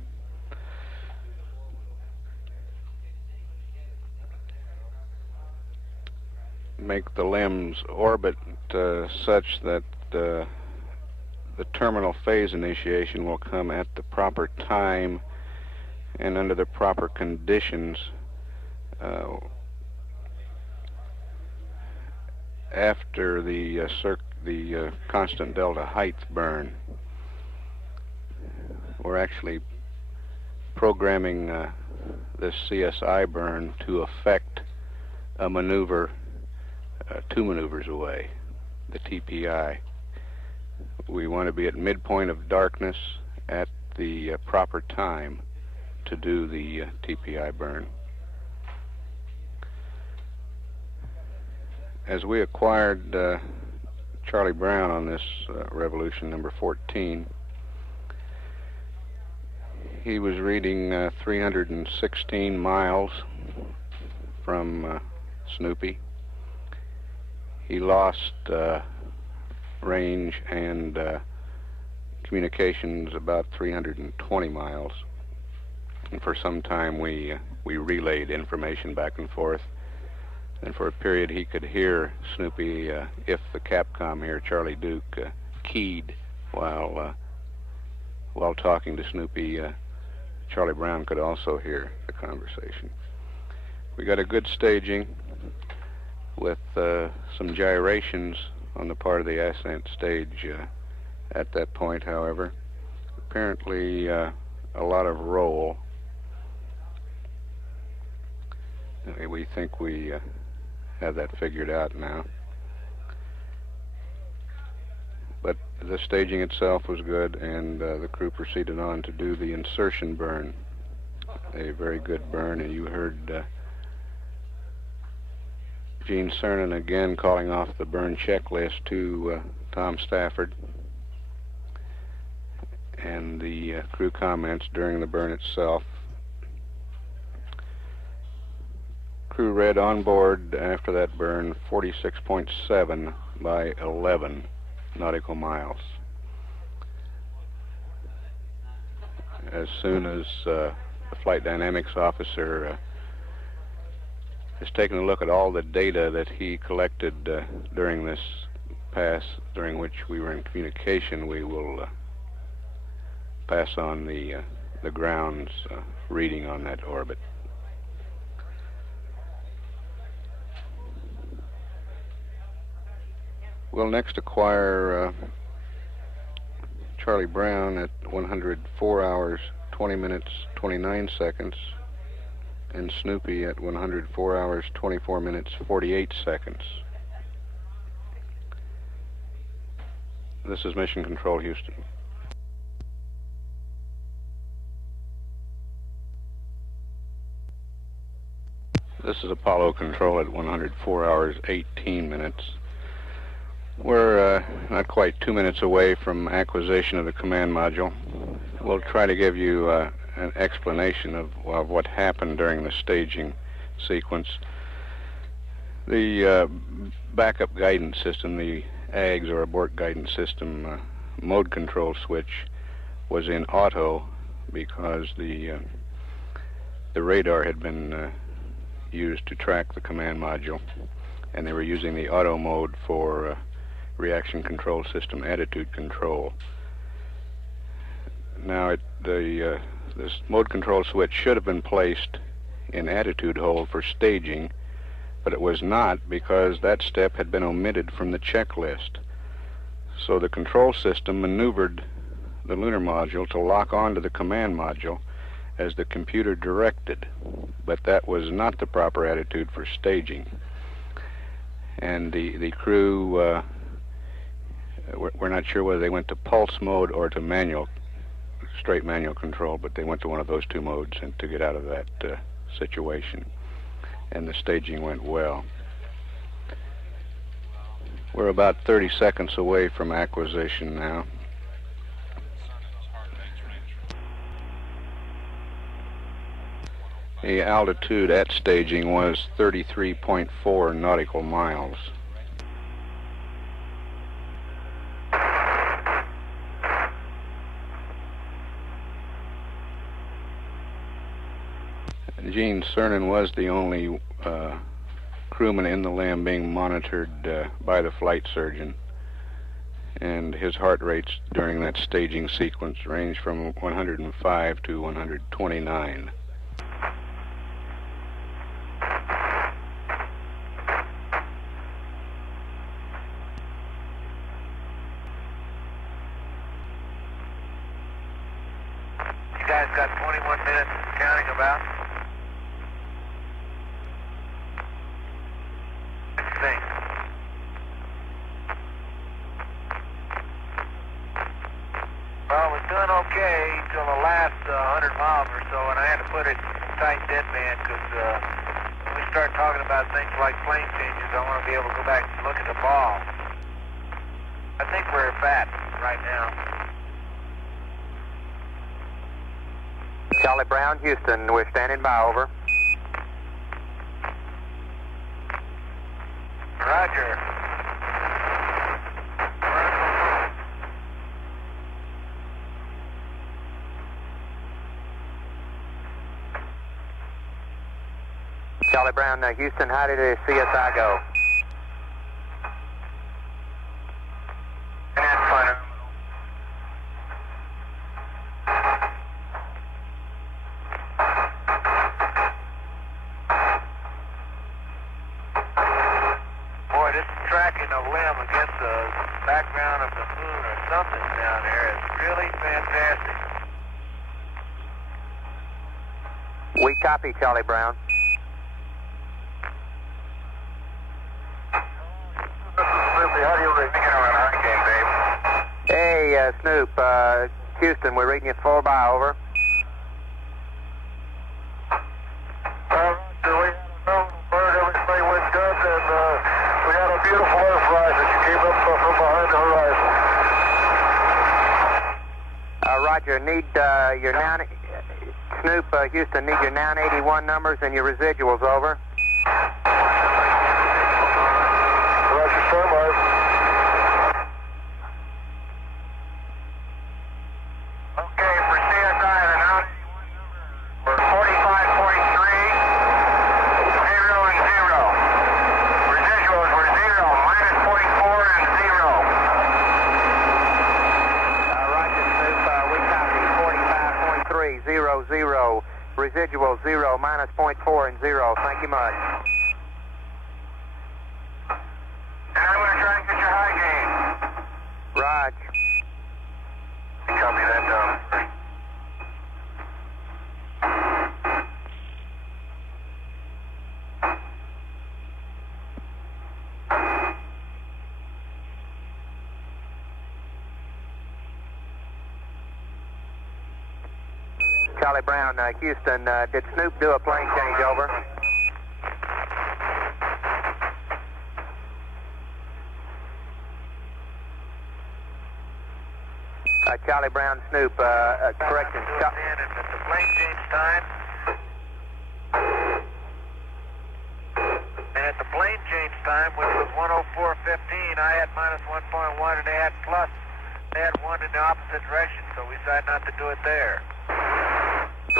make the limbs orbit such that the terminal phase initiation will come at the proper time and under the proper conditions after the constant delta height burn. We're actually programming this CSI burn to affect a maneuver 2 maneuvers away, the TPI. We want to be at midpoint of darkness at the proper time to do the TPI burn. As we acquired Charlie Brown on this revolution number 14, he was reading 316 miles from Snoopy. He lost range and communications about 320 miles. And for some time we relayed information back and forth. And for a period he could hear Snoopy if the Capcom here, Charlie Duke, keyed while talking to Snoopy. Charlie Brown could also hear the conversation. We got a good staging with some gyrations on the part of the ascent stage at that point, however. Apparently a lot of roll. We think we have that figured out now. But the staging itself was good, and the crew proceeded on to do the insertion burn. A very good burn, and you heard Gene Cernan again calling off the burn checklist to Tom Stafford, and the crew comments during the burn itself. Crew read on board after that burn 46.7 by 11 nautical miles. As soon as the flight dynamics officer has taken a look at all the data that he collected during this pass, during which we were in communication, we will pass on the ground's reading on that orbit. We'll next acquire Charlie Brown at 104 hours, 20 minutes, 29 seconds, and Snoopy at 104 hours, 24 minutes, 48 seconds. This is Mission Control, Houston. This is Apollo Control at 104 hours, 18 minutes. We're not quite 2 minutes away from acquisition of the command module. We'll try to give you an explanation of what happened during the staging sequence. The backup guidance system, the AGS or abort guidance system mode control switch was in auto because the radar had been used to track the command module, and they were using the auto mode for reaction control system attitude control. Now this mode control switch should have been placed in attitude hold for staging, but it was not because that step had been omitted from the checklist. So the control system maneuvered the lunar module to lock onto the command module as the computer directed, but that was not the proper attitude for staging. And the crew, we're not sure whether they went to pulse mode or to straight manual control, but they went to one of those two modes and to get out of that situation. And the staging went well. We're about 30 seconds away from acquisition now. The altitude at staging was 33.4 nautical miles. Gene Cernan was the only crewman in the LAM being monitored by the flight surgeon, and his heart rates during that staging sequence ranged from 105 to 129. You guys got 21 minutes counting about? Well, it was doing okay till the last 100 miles or so, and I had to put it tight deadman because when we start talking about things like plane changes, I want to be able to go back and look at the ball. I think we're fat right now. Charlie Brown, Houston, we're standing by, over. Roger. Charlie Brown, Houston, how did the CSI go? And that's fine. Boy, this tracking of limb against the background of the moon or something down there is really fantastic. We copy, Charlie Brown. Snoopy, how do you read? Thinking around hurricane, babe. Hey, Snoop, Houston, we're reading you 4 by, over. Roger, we had a little bird, everything went good, and we had a beautiful earth rise as you came up from behind the horizon. Roger, need your Snoop, Houston, need your 981 numbers and your residuals, over. Roger, sir, Mark. Okay, for CSI, the 981 number, we're 4543, 0 and 0. Residuals were 0, minus 44 and 0. Roger, Snoop, we copy 45.3, 0, 0. Residual 0, minus 0.4 and 0. Thank you much. And I'm going to try and get your high gain. Raj. Copy that down. Charlie Brown, Houston, did Snoop do a plane change, over? Charlie Brown, Snoop, correction. At the plane change time. And at the plane change time, which was 104.15, I had minus 1.1 and they had plus. They had 1 in the opposite direction, so we decided not to do it there.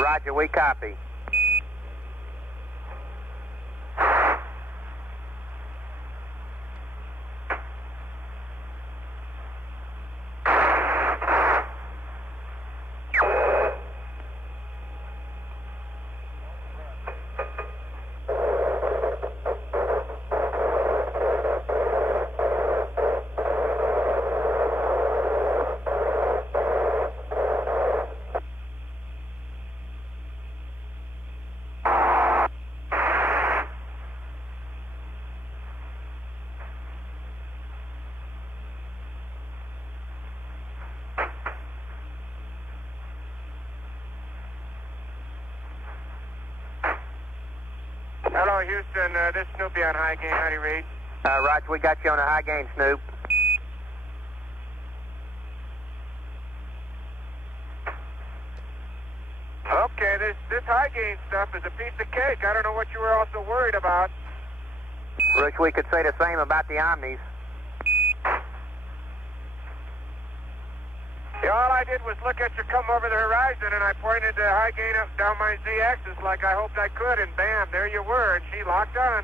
Roger, we copy. Hello, Houston. This is Snoopy on high gain. How do you read? Roger, we got you on a high gain, Snoop. Okay, this high gain stuff is a piece of cake. I don't know what you were also worried about. Wish we could say the same about the Omnis. Yeah, all I did was look at you come over the horizon, and I pointed the high gain up down my Z-axis like I hoped I could, and bam, there you were, and she locked on.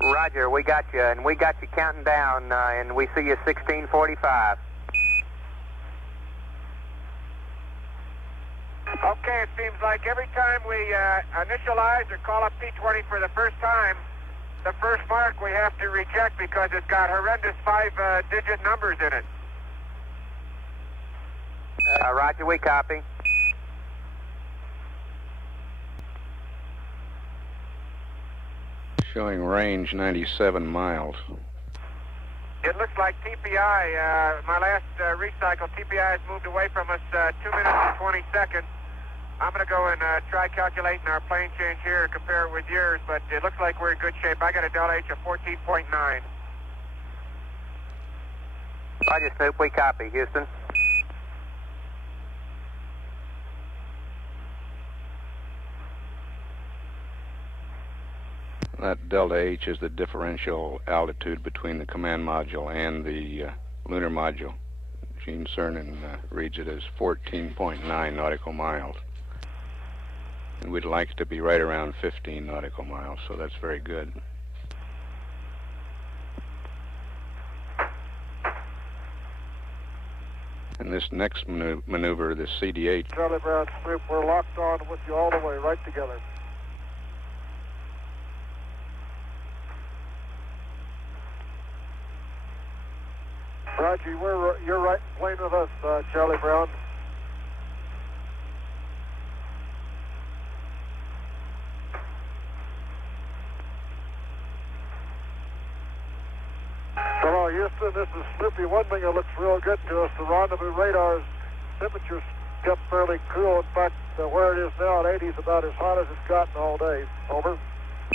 Roger, we got you, and we got you counting down, and we see you 1645. Okay, it seems like every time we initialize or call up P20 for the first time, the first mark we have to reject because it's got horrendous 5-digit numbers in it. Roger, we copy. Showing range 97 miles. It looks like TPI, my last recycle, TPI has moved away from us 2 minutes and 20 seconds. I'm going to go and try calculating our plane change here and compare it with yours, but it looks like we're in good shape. I got a delta H of 14.9. Roger, Snoop, we copy. Houston. That delta H is the differential altitude between the command module and the lunar module. Gene Cernan reads it as 14.9 nautical miles. And we'd like it to be right around 15 nautical miles, so that's very good. And this next maneuver, the CDH... Charlie Brown, Snoop, we're locked on with you all the way, right together. Roger, you're right in plane with us, Charlie Brown. Hello, Houston, this is Snoopy. One thing that looks real good to us, the rendezvous radar's temperature's kept fairly cool. In fact, where it is now at 80 is about as hot as it's gotten all day. Over.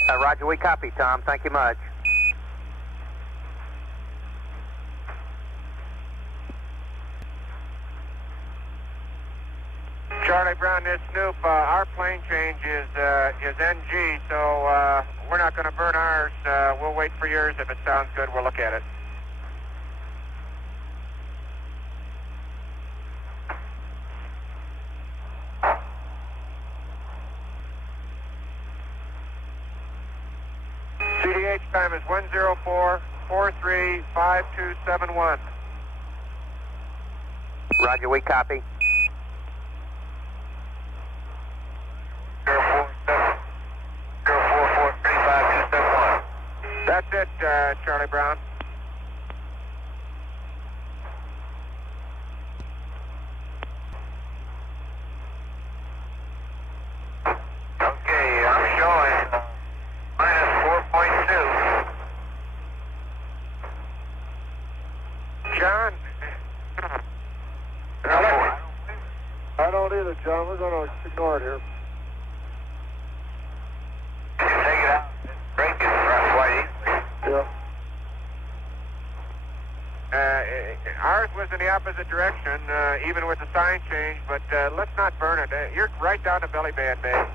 Roger, we copy, Tom. Thank you much. Charlie Brown, this Snoop, our plane change is NG, so we're not going to burn ours. We'll wait for yours. If it sounds good, we'll look at it. CDH time is 104-43-5271. Roger, we copy. That's it, Charlie Brown. Okay, I'm showing minus 4.2. John? I don't either, John. We're going to ignore it here. Take it out. Break it quite easily. Yeah. Ours was in the opposite direction, even with the sign change, but let's not burn it. You're right down to belly band, babe.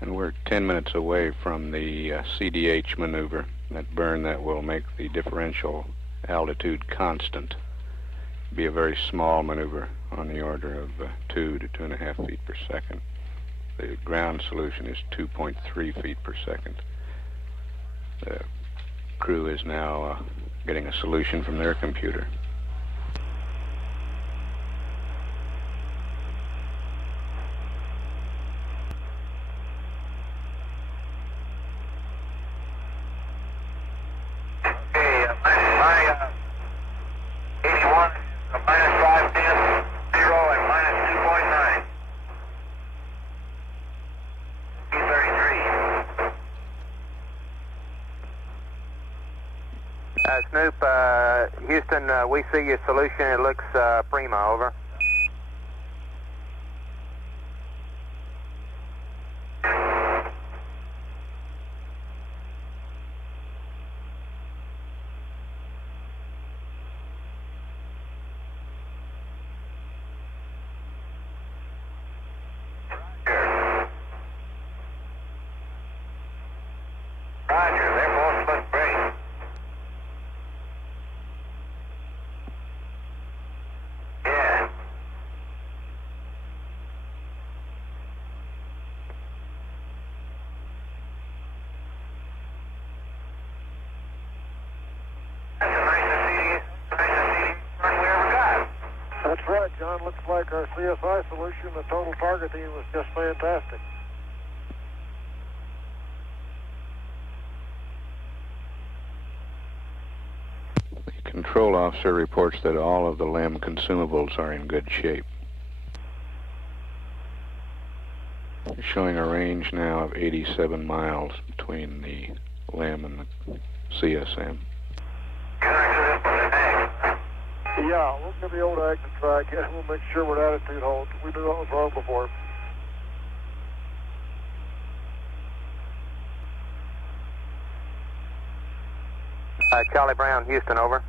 And we're 10 minutes away from the CDH maneuver, that burn that will make the differential altitude constant. Be a very small maneuver on the order of 2 to 2.5 feet per second. The ground solution is 2.3 feet per second. The crew is now getting a solution from their computer. Snoop, Houston, we see your solution. It looks prima, over. Roger, they both look great. Yeah. That's the nicest seating run we ever got. That's right, John. Looks like our CSI solution, the total targeting, was just fantastic. The control officer reports that all of the LEM consumables are in good shape. Showing a range now of 87 miles between the LEM and the CSM. Yeah, we'll give the old exit try again. We'll make sure we're at attitude hold. We knew what was wrong before. Charlie Brown, Houston, over.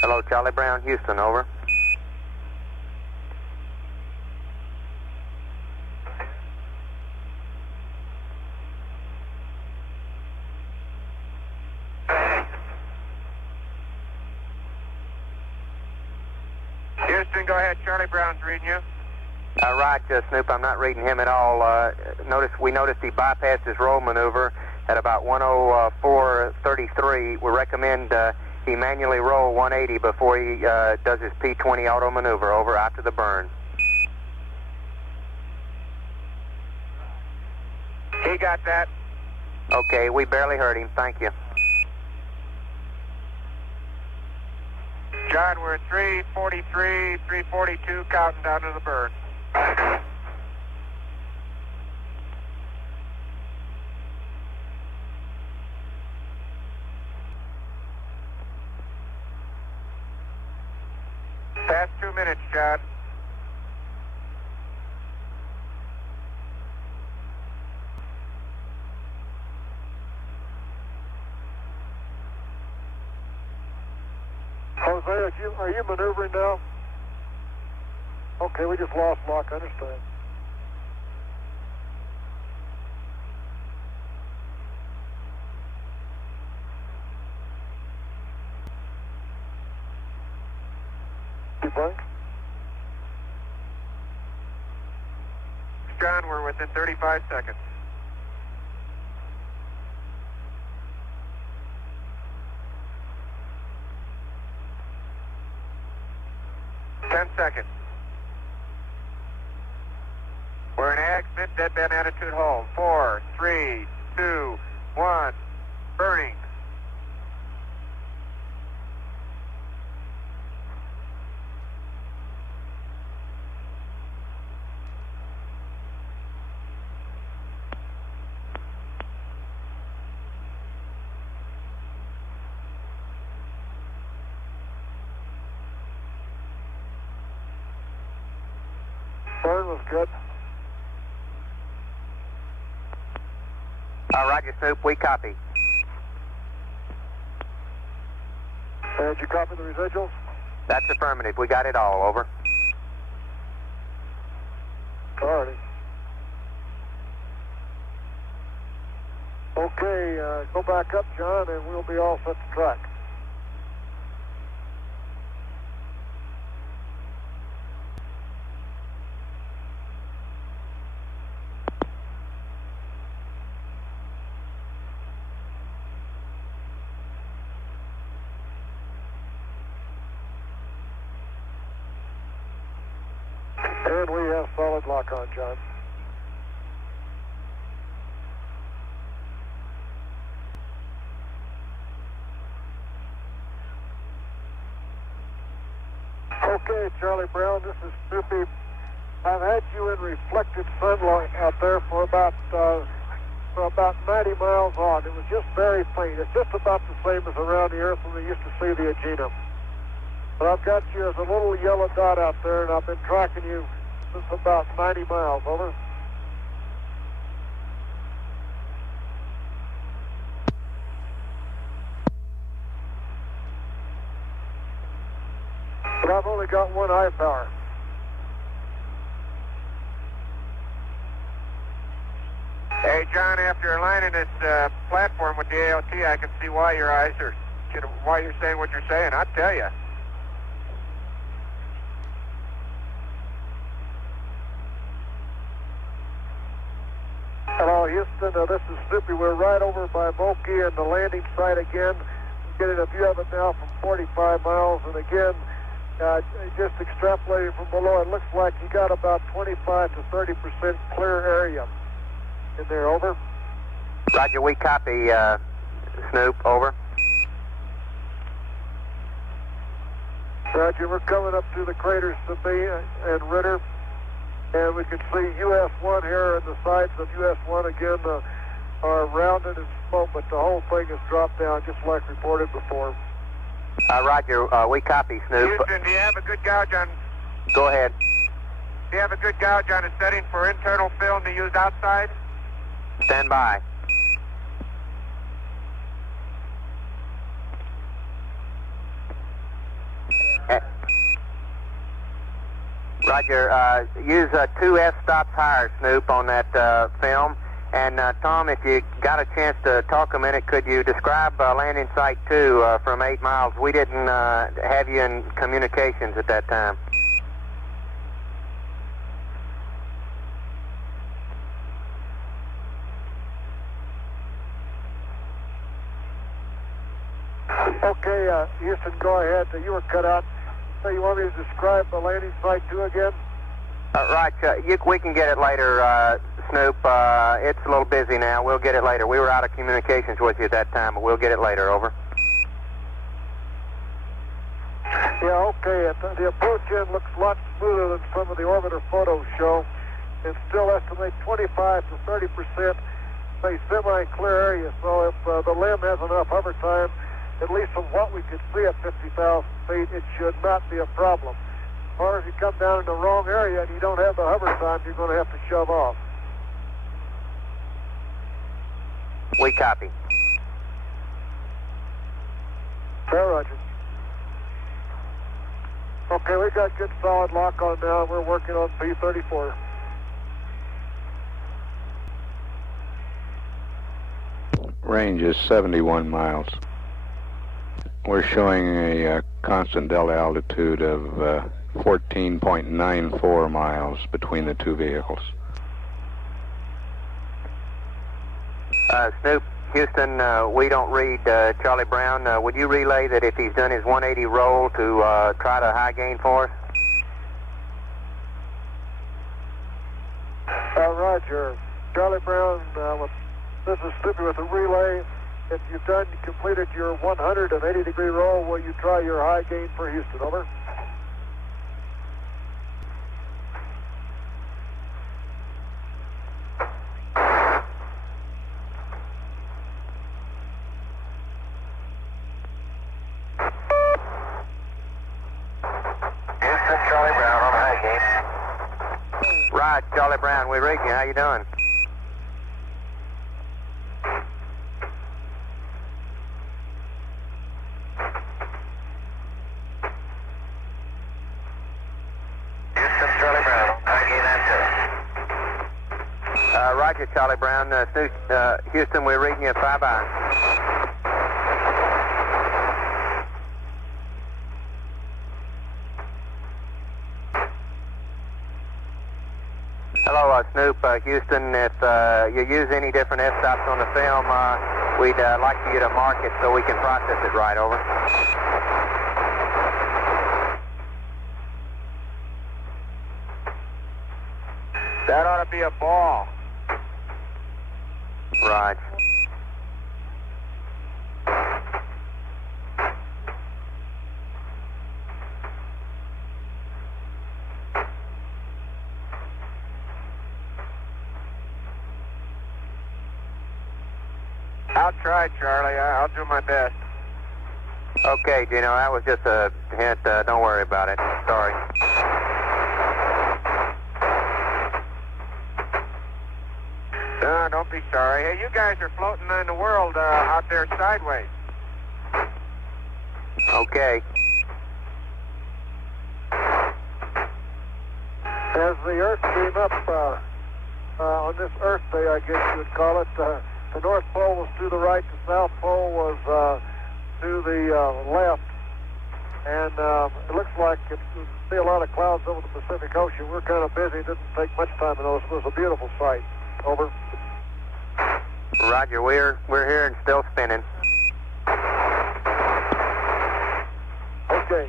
Hello, Charlie Brown, Houston, over. Houston, go ahead. Charlie Brown's reading you. Right, Snoop, I'm not reading him at all. We noticed he bypassed his roll maneuver at about 104.33. We recommend he manually roll 180 before he does his P20 auto maneuver, over, out to the burn. He got that. Okay, we barely heard him. Thank you. John, we're at 343, 342, counting down to the burn. Past 2 minutes, John. Jose, are you maneuvering now? Okay, we just lost lock, I understand. Blank? John, we're within 35 seconds. Seconds. We're in ag, mid-deadband attitude hold. 4, 3, 2, 1, burning. Burn was good. Roger, Snoop, we copy. Did you copy the residuals? That's affirmative. We got it all, over. Alrighty. Okay, go back up, John, and we'll be all set to track. And we have solid lock on, John. Okay, Charlie Brown, this is Snoopy. I've had you in reflected sunlight out there for about 90 miles on. It was just very faint. It's just about the same as around the Earth when we used to see the Aegina. But I've got you as a little yellow dot out there, and I've been tracking you since about 90 miles. Over. But I've only got one eye power. Hey, John, after landing this platform with the ALT, I can see why your eyes are, why you're saying what you're saying. I'll tell you. Hello, Houston. This is Snoopy. We're right over by Moki and the landing site again. Getting a view of it now from 45 miles. And again, just extrapolating from below, it looks like you got about 25 to 30% clear area in there. Over. Roger, we copy, Snoop. Over. Roger, we're coming up to the craters to me and Ritter. And we can see US-1 here, and the sides of US-1 again are rounded and smoke, but the whole thing has dropped down just like reported before. Roger, we copy, Snoop. Houston, do you have a good gouge on? Go ahead. Do you have a good gouge on a setting for internal film to use outside? Stand by. Roger, use 2 f-stops higher, Snoop, on that film. And Tom, if you got a chance to talk a minute, could you describe landing site 2 from 8 miles? We didn't have you in communications at that time. Okay, Houston, go ahead. You were cut out. So you want me to describe the landing site 2 again? Right, we can get it later, Snoop. It's a little busy now. We'll get it later. We were out of communications with you at that time, but we'll get it later. Over. Yeah, okay. The approach end looks a lot smoother than some of the orbiter photos show, and still estimate 25 to 30% say semi-clear area. So if the limb has enough hover time, at least from what we could see at 50,000 feet, it should not be a problem. Or if you come down in the wrong area and you don't have the hover time, you're going to have to shove off. We copy. Fair, Roger. Okay, we got good solid lock on now. We're working on P-34. Range is 71 miles. We're showing a constant delta altitude of 14.94 miles between the two vehicles. Snoop, Houston, we don't read Charlie Brown. Would you relay that if he's done his 180 roll to try to high gain for us? Roger. Charlie Brown, this is Snoopy with a relay. If you've completed your 180-degree roll, will you try your high gain for Houston? Over. Houston, Charlie Brown on high gain. Right, Charlie Brown, we read you. How you doing? Roger, Charlie Brown. Houston, we're reading you 5-by. Hello, Snoop. Houston, if you use any different f-stops on the film, we'd like you to mark it so we can process it right. Over. That ought to be a ball. Right. I'll try, Charlie. I'll do my best. Okay, Gino, that was just a hint. Don't worry about it. Sorry. No, don't be sorry. Hey, you guys are floating in the world out there sideways. Okay. As the Earth came up on this Earth Day, I guess you would call it, the North Pole was to the right, the South Pole was to the left, and it looks like you see a lot of clouds over the Pacific Ocean. We're kind of busy. It didn't take much time to notice. It was a beautiful sight. Over. Roger, we're here and still spinning. Okay.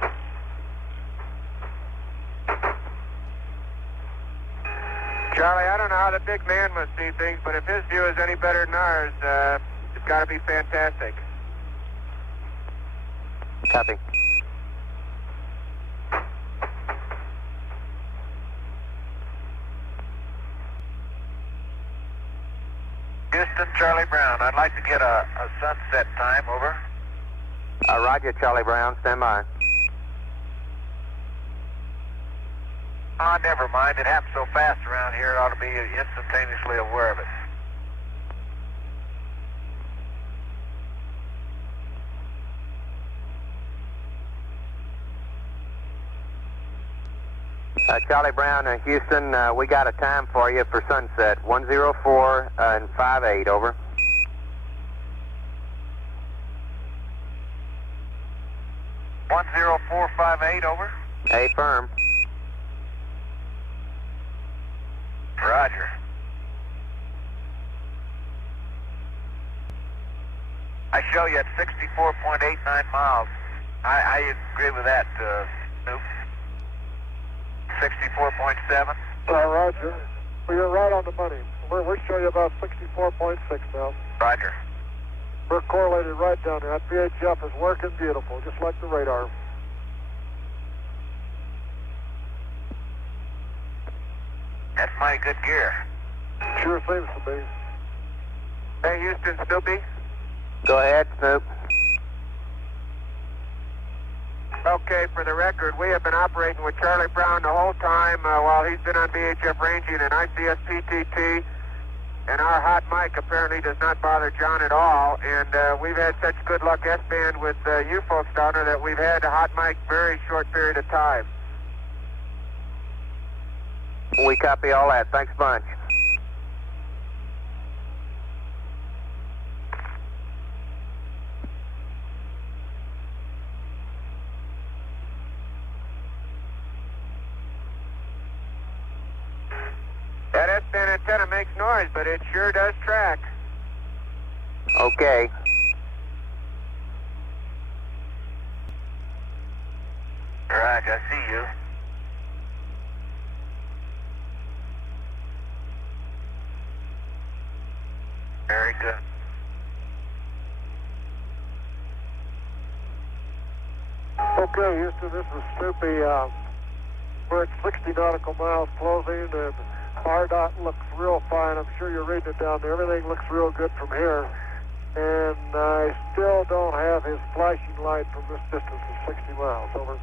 Charlie, I don't know how the big man must see things, but if his view is any better than ours, it's got to be fantastic. Copy. Houston, Charlie Brown. I'd like to get a sunset time, over. Roger, Charlie Brown. Stand by. Oh, never mind. It happens so fast around here, it ought to be instantaneously aware of it. Charlie Brown, Houston, we got a time for you for sunset. 104 and 58, over. One 10458, over. A firm. Roger. I show you at 64.89 miles. I agree with that, Snoop. 64.7. Roger. Well, you're right on the money. We're showing you about 64.6 now. Roger. We're correlated right down there. That VHF is working beautiful, just like the radar. That's mighty good gear. Sure seems to be. Hey, Houston, Snoopy. Go ahead, Snoop. Okay, for the record, we have been operating with Charlie Brown the whole time while he's been on VHF ranging and ICS PTT, and our hot mic apparently does not bother John at all, and we've had such good luck S-band with you folks down there that we've had a hot mic very short period of time. We copy all that. Thanks a bunch. That S-band antenna makes noise, but it sure does track. Okay. Right, I see you. Very good. Okay, Houston, this is Snoopy. We're at 60 nautical miles closing, and our dot looks real fine. I'm sure you're reading it down there. Everything looks real good from here. And I still don't have his flashing light from this distance of 60 miles. Over.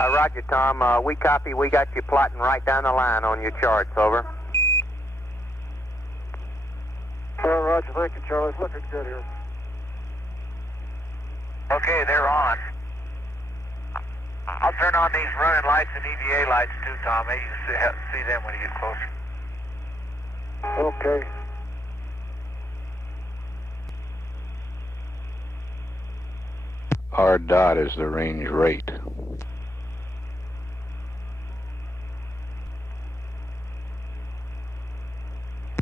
Roger, Tom. We copy. We got you plotting right down the line on your charts. Over. Roger, thank you, Charlie. It's looking good here. Okay, they're on. I'll turn on these running lights and EVA lights too, Tom. Maybe you can see them when you get closer. Okay. R dot is the range rate.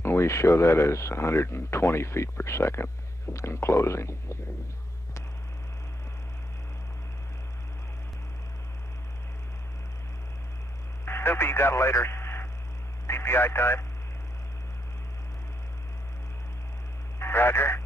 We show that as 120 feet per second in closing. Snoopy, you got a later DPI time? Roger.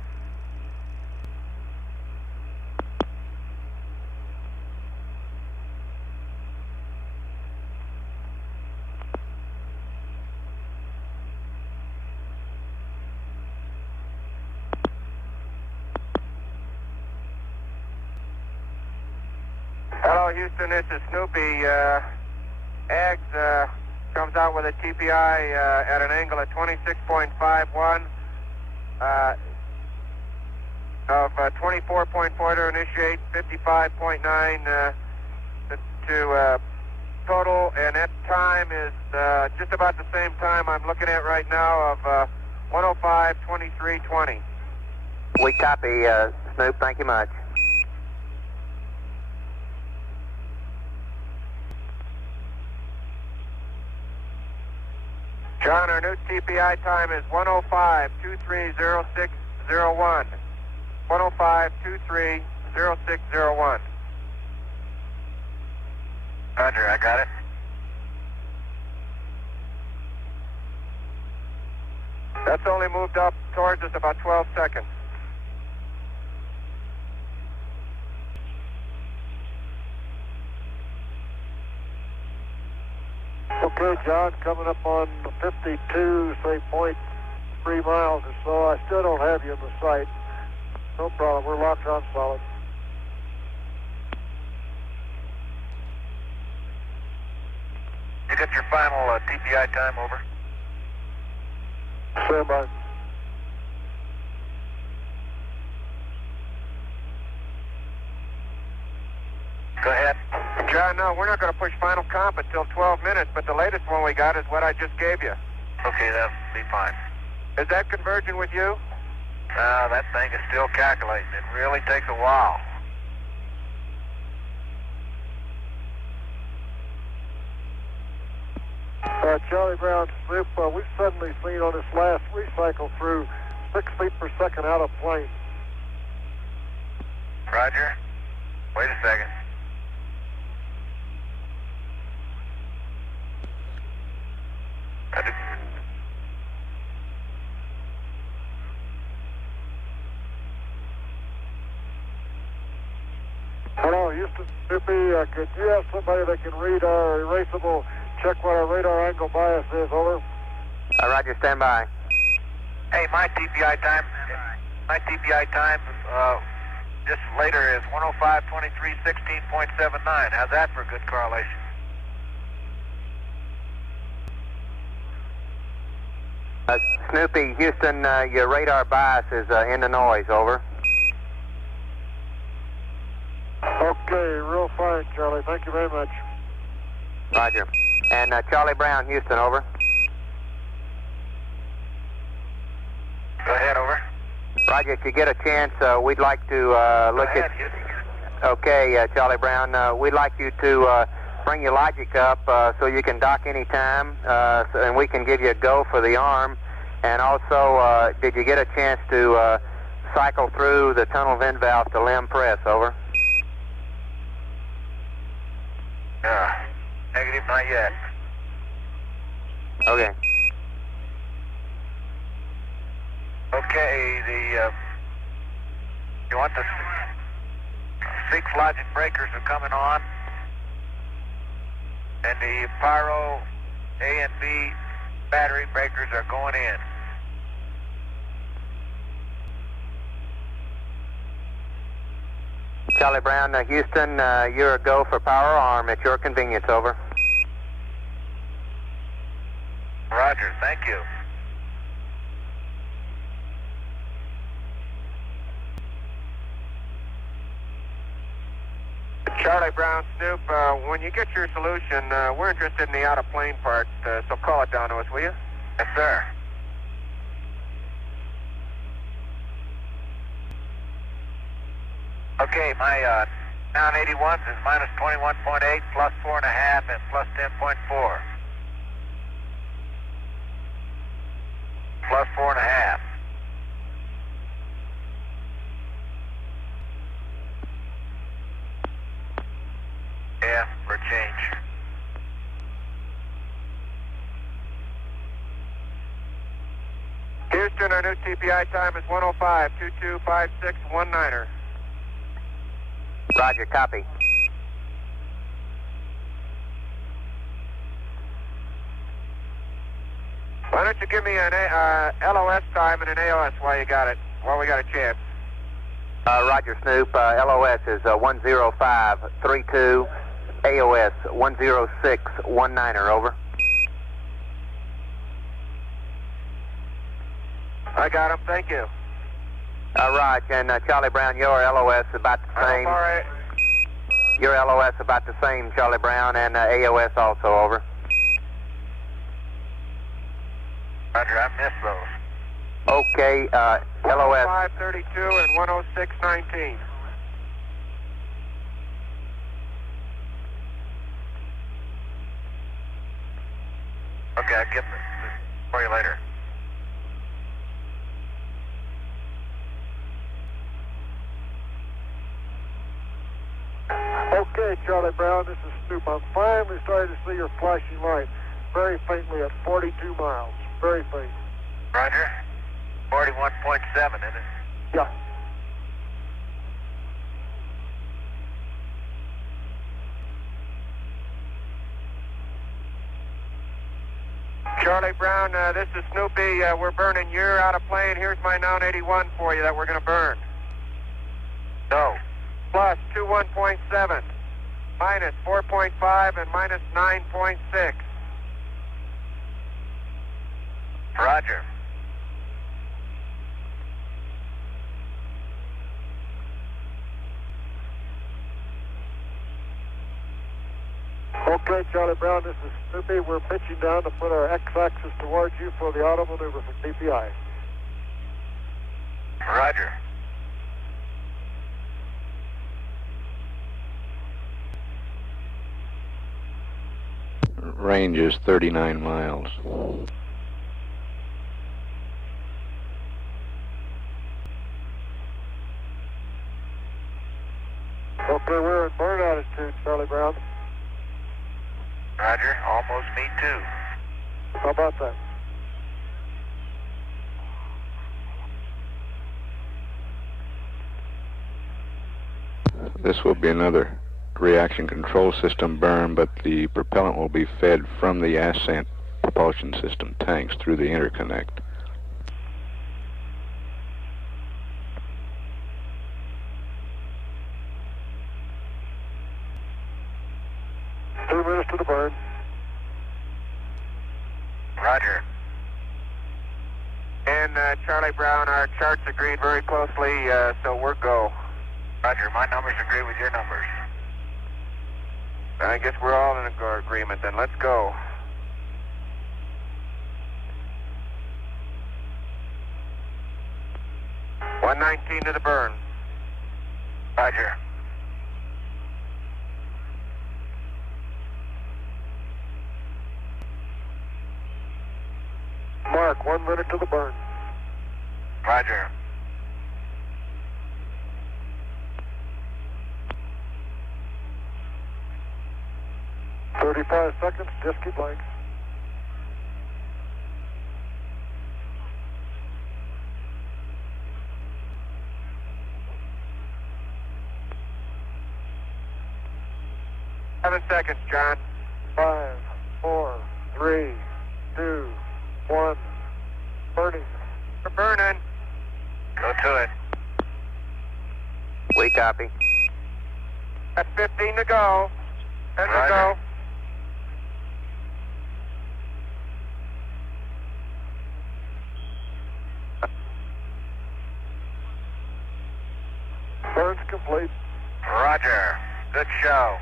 Hello, Houston. This is Snoopy. Ags comes out with a TPI at an angle of 26.51 of 24.4 to initiate, 55.9 to total, and that time is just about the same time I'm looking at right now of 105.23.20. We copy, Snoop. Thank you much. John, our new TPI time is 105.230601. 105.230601. Roger, I got it. That's only moved up towards us about 12 seconds. Okay, John, coming up on 52, say 0.3 miles or so. I still don't have you in the sight. No problem. We're locked on solid. You got your final TPI time over? Stand by. Go ahead. John, no, we're not going to push final comp until 12 minutes, but the latest one we got is what I just gave you. Okay, that'll be fine. Is that converging with you? That thing is still calculating. It really takes a while. Charlie Brown, Snoop, we've suddenly seen on this last recycle through 6 feet per second out of plane. Roger. Wait a second. Hello, Houston, Snoopy. Could you have somebody that can read our erasable, check what our radar angle bias is? Over. Roger, stand by. Hey, my TPI time just later is 105.23.16.79. How's that for good correlation? Snoopy, Houston, your radar bias is in the noise, over. Okay, real fine, Charlie. Thank you very much. Roger. And Charlie Brown, Houston, over. Go ahead, over. Roger, if you get a chance, we'd like to look Go ahead, at... Houston. Okay, Charlie Brown, we'd like you to bring your logic up so you can dock any time, and we can give you a go for the arm. And also, did you get a chance to cycle through the tunnel vent valve to limb press, over? Negative, not yet. Okay. Okay, you want the 6 logic breakers are coming on, and the pyro A and B battery breakers are going in. Charlie Brown, Houston, you're a go for power arm at your convenience, over. Roger, thank you. Charlie Brown, Snoop, when you get your solution, we're interested in the out-of-plane part, so call it down to us, will you? Yes, sir. Okay, my down 81s is minus 21.8, plus 4.5, and plus 10.4. Plus 4.5. Yeah, for a change. Houston, our new TPI time is 105.225619er. Roger, copy. Why don't you give me an LOS time and an AOS while we got a chance? Roger, Snoop. LOS is 10532, AOS 10619, over. I got him, thank you. Raj, and Charlie Brown, your LOS is about the same. All right. Your LOS about the same, Charlie Brown, and AOS also, over. Roger, I missed those. Okay, LOS. 532 and 10619. Okay, I'll get this for you later. Okay, Charlie Brown, this is Snoop. I'm finally starting to see your flashing light, very faintly at 42 miles. Very faint. Roger. 41.7, isn't it? Yeah. Charlie Brown, this is Snoopy. We're burning. You're out of plane. Here's my noun 81 for you that we're going to burn. No. Plus 21.7, minus 4.5, and minus 9.6. Roger. Okay, Charlie Brown, this is Snoopy. We're pitching down to put our X-axis towards you for the auto maneuver for DPI. Roger. Range is 39 miles. Okay, we're in burn attitude, Charlie Brown. Roger. Almost me too. How about that? This will be another reaction control system burn, but the propellant will be fed from the ascent propulsion system tanks through the interconnect. To the burn. Roger. And Charlie Brown, our charts agreed very closely, so we're go. Roger, my numbers agree with your numbers. I guess we're all in agreement then. Let's go. $119 to the burn. Roger. Mark, 1 minute to the burn. Roger. $35 seconds, just keep blank. Seven seconds, John. 5, 4, 3, 2, 1. Burning. We're burning. Go to it. We copy. That's 15 to go. 10 to Roger. go. Burn's complete. Roger. Good show.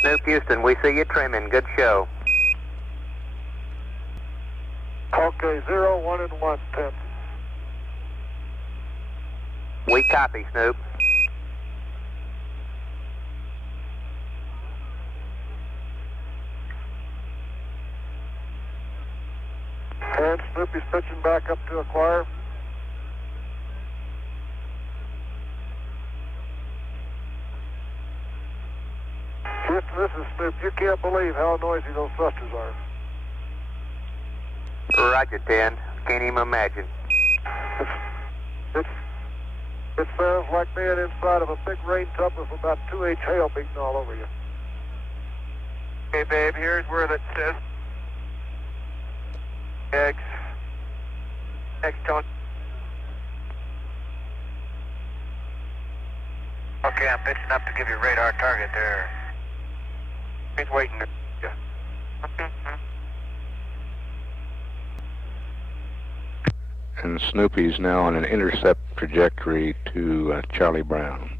Snoop Houston, we see you trimming. Good show. Okay, 0, 1, and 1, 10. We copy, Snoop. And Snoopy's pitching back up to acquire. Houston, this is Snoop. You can't believe how noisy those thrusters are. Roger, 10. Can't even imagine. It sounds like being inside of a big rain tub with about 2H hail beating all over you. Okay, babe, here's where that says eggs. Next tone. Okay, I'm pitching up to give you radar target there. He's waiting. Yeah. And Snoopy's now on an intercept trajectory to Charlie Brown.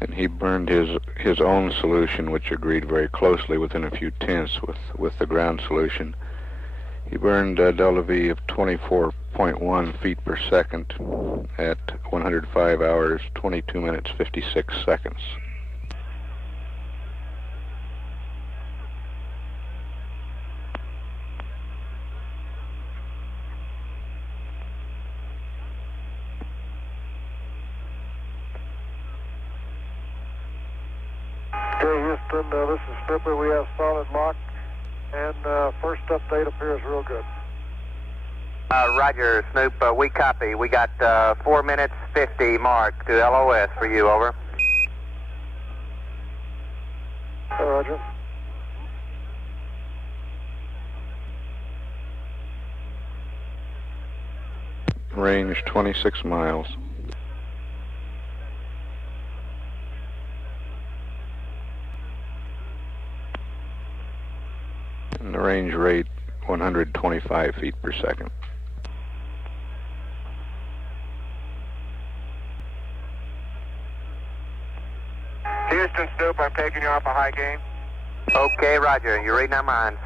And he burned his own solution, which agreed very closely within a few tenths with the ground solution. He burned delta V of 24.1 feet per second at 105 hours, 22 minutes, 56 seconds. Houston, this is Snoopy. We have solid lock, and first update appears real good. Roger, Snoop. We copy. We got 4 minutes 50 mark to LOS for you. Over. Roger. Range 26 miles. And the range rate 125 feet per second. Houston, Snoop, I'm taking you off a high gain. Okay, Roger. You're reading our minds.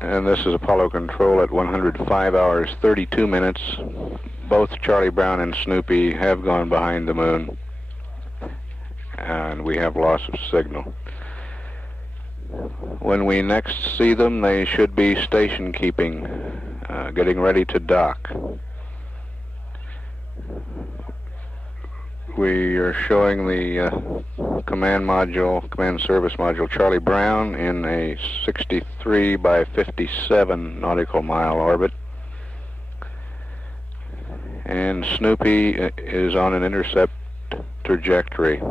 And this is Apollo Control at 105 hours, 32 minutes. Both Charlie Brown and Snoopy have gone behind the moon, and we have loss of signal. When we next see them, they should be station keeping, getting ready to dock. We are showing the command service module Charlie Brown in a 63 by 57 nautical mile orbit. And Snoopy is on an intercept trajectory.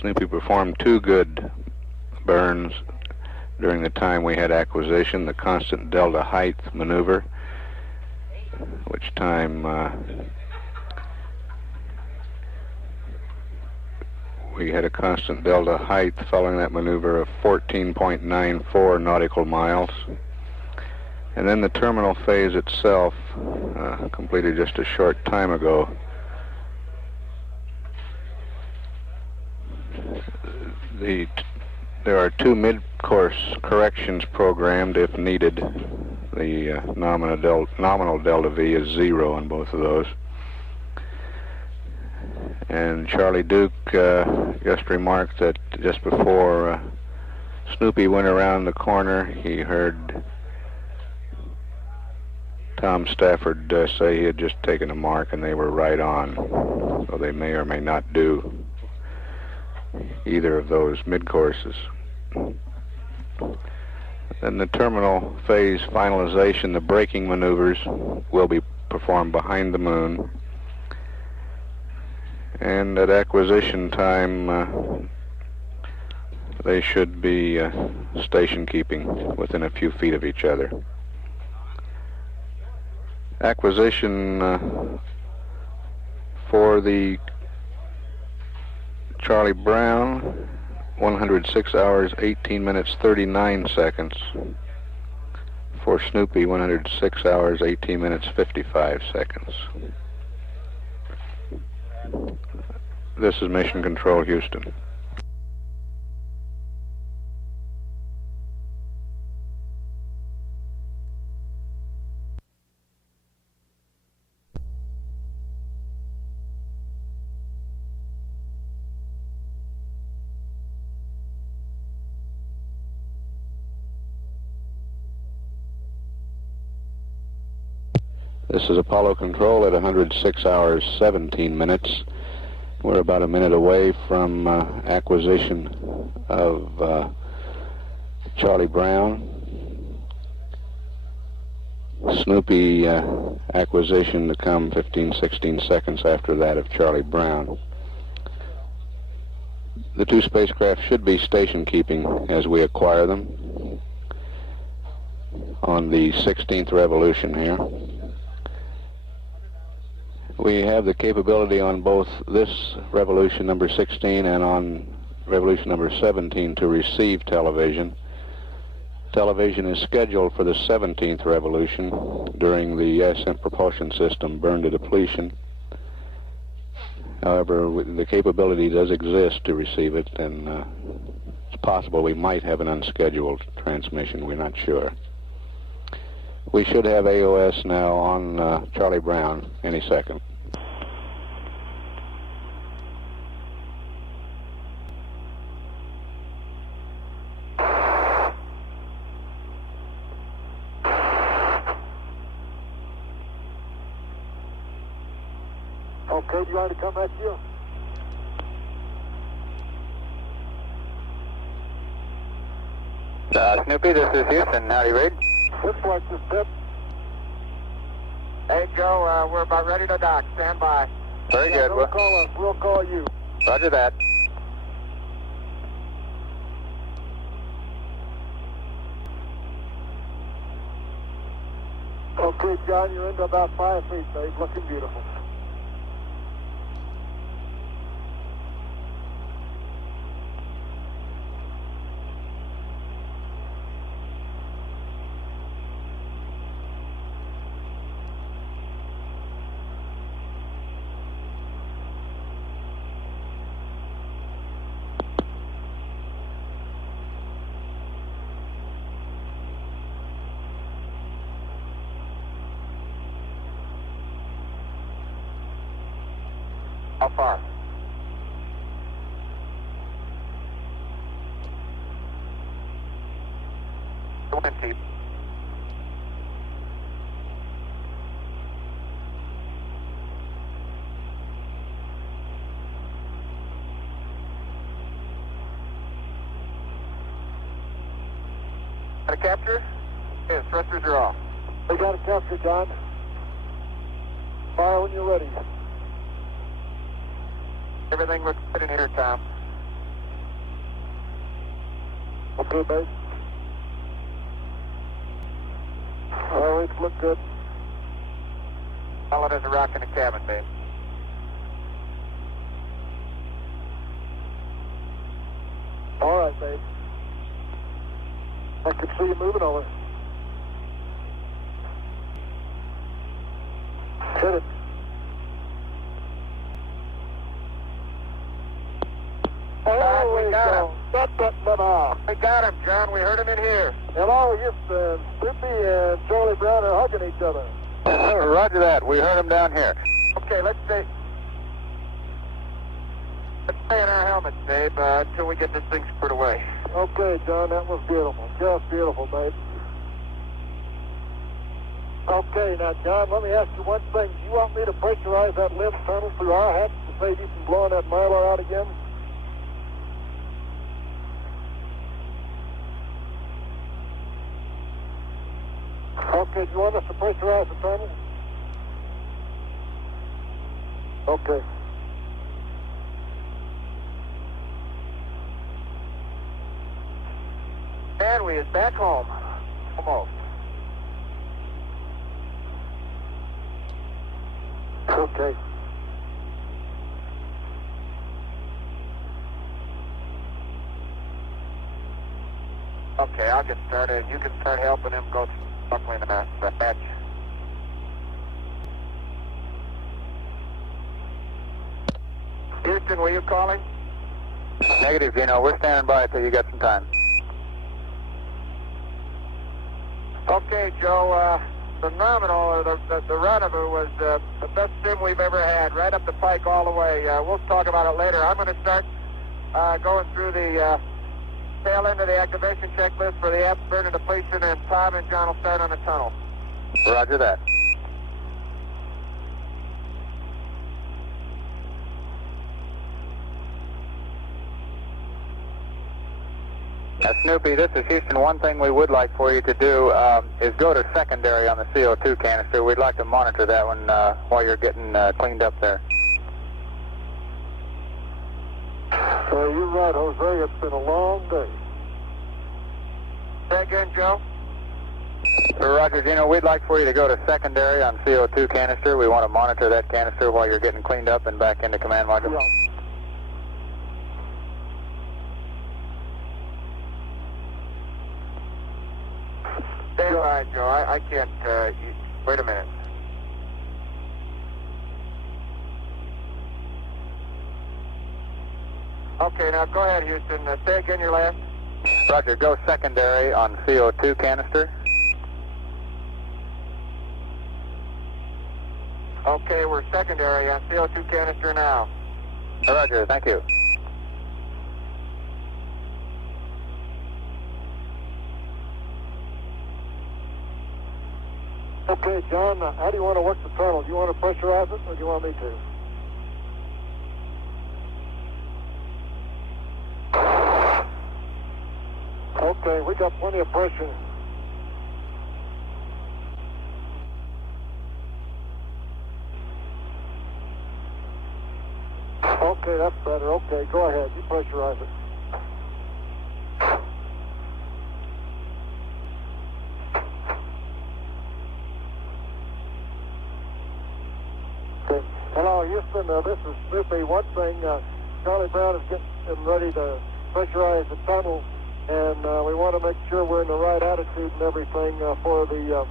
Snoopy performed 2 good burns during the time we had acquisition, the constant delta height maneuver, which time we had a constant delta height following that maneuver of 14.94 nautical miles. And then the terminal phase itself, completed just a short time ago, there are 2 mid-course corrections programmed if needed. The nominal delta V is 0 on both of those. And Charlie Duke just remarked that just before Snoopy went around the corner, he heard Tom Stafford say he had just taken a mark and they were right on. So they may or may not do either of those mid-courses. Then the terminal phase finalization, the braking maneuvers will be performed behind the moon. And at acquisition time, they should be station keeping within a few feet of each other. Acquisition for the Charlie Brown, 106 hours, 18 minutes, 39 seconds. For Snoopy, 106 hours, 18 minutes, 55 seconds. This is Mission Control, Houston. This is Apollo Control at 106 hours, 17 minutes. We're about a minute away from acquisition of Charlie Brown. Snoopy acquisition to come 15, 16 seconds after that of Charlie Brown. The 2 spacecraft should be station keeping as we acquire them on the 16th revolution here. We have the capability on both this revolution number 16 and on revolution number 17 to receive television. Television is scheduled for the 17th revolution during the ascent propulsion system burn to depletion. However, the capability does exist to receive it, and it's possible we might have an unscheduled transmission. We're not sure. We should have AOS now on Charlie Brown any second. Okay, do you want to come at you? Snoopy, this is Houston. Howdy, Reed. Looks like the tip. Hey, Joe, we're about ready to dock. Stand by. Very good. Don't call us. We'll call you. Roger that. Okay, John, you're into about 5 feet, babe. Looking beautiful. How far? The wind keep. Got a capture? Okay, the thrusters are off. We got a capture, John. Fire when you're ready. Everything looks good in here, Tom. Okay, babe. All right, look good. Solid as a rock in the cabin, babe. All right, babe. I can see you moving over. Hit it. John, we got him. We got him, John. We heard him in here. Hello, Houston. Snoopy and Charlie Brown are hugging each other. Roger that. We heard him down here. Okay, let's stay in our helmets, babe, until we get this thing squared away. Okay, John, that was beautiful. Just beautiful, babe. Okay, now, John, let me ask you one thing. Do you want me to pressurize that left tunnel through our hatch to save you from blowing that Mylar out again? Okay, do you want us to pressurize the tunnel? Okay. And we is back home. Almost. Okay. Okay, I'll get started. You can start helping him go buckling the hatch. Houston, were you calling? Negative, Gino. We're standing by until you got some time. Okay, Joe. Phenomenal. The run of it was the best sim we've ever had, right up the pike all the way. We'll talk about it later. I'm going to start going through the tail end of the activation checklist for the afterburner depletion, and Tom and John will start on the tunnel. Roger that. Snoopy, this is Houston. One thing we would like for you to do is go to secondary on the CO2 canister. We'd like to monitor that one while you're getting cleaned up there. You're right, Jose. It's been a long day. Say again, Joe? Roger, Gino. We'd like for you to go to secondary on CO2 canister. We want to monitor that canister while you're getting cleaned up and back into command module. Yeah. Stay by, Joe. I can't, wait a minute. Okay, now go ahead, Houston. Say again your last. Roger, go secondary on CO2 canister. Okay, we're secondary on CO2 canister now. Roger, thank you. Okay, John, how do you want to work the tunnel? Do you want to pressurize it, or do you want me to? Okay, we got plenty of pressure. Okay, that's better. Okay, go ahead. You pressurize it. Okay. Hello, Houston. This is Snoopy. One thing, Charlie Brown is getting ready to pressurize the tunnel, and we want to make sure we're in the right attitude and everything for the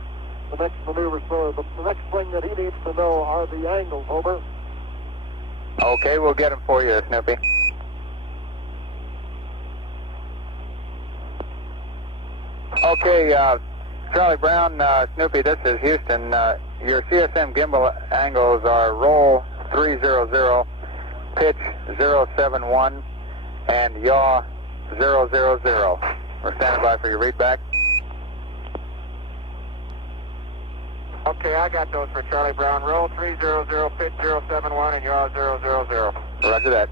next maneuver. So the next thing that he needs to know are the angles. Over. Okay, we'll get them for you, Snoopy. Okay, Charlie Brown, Snoopy, this is Houston. Your CSM gimbal angles are roll 300 pitch 071, and yaw 000. We're standing by for your readback. Okay, I got those for Charlie Brown. Roll 300, pitch 071, and yaw 000. Roger that.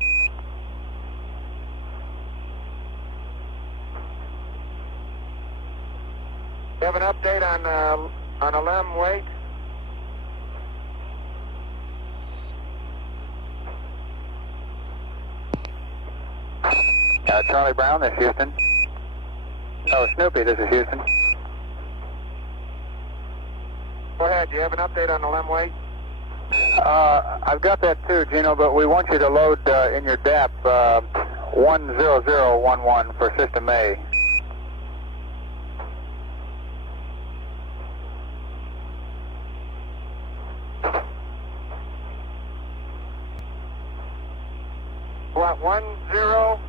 You have an update on a LEM weight? Charlie Brown, this is Houston. Oh, Snoopy, this is Houston. Go ahead, do you have an update on the LEM weight? I've got that too, Gino, but we want you to load in your DAP 10011 for System A. What, 10?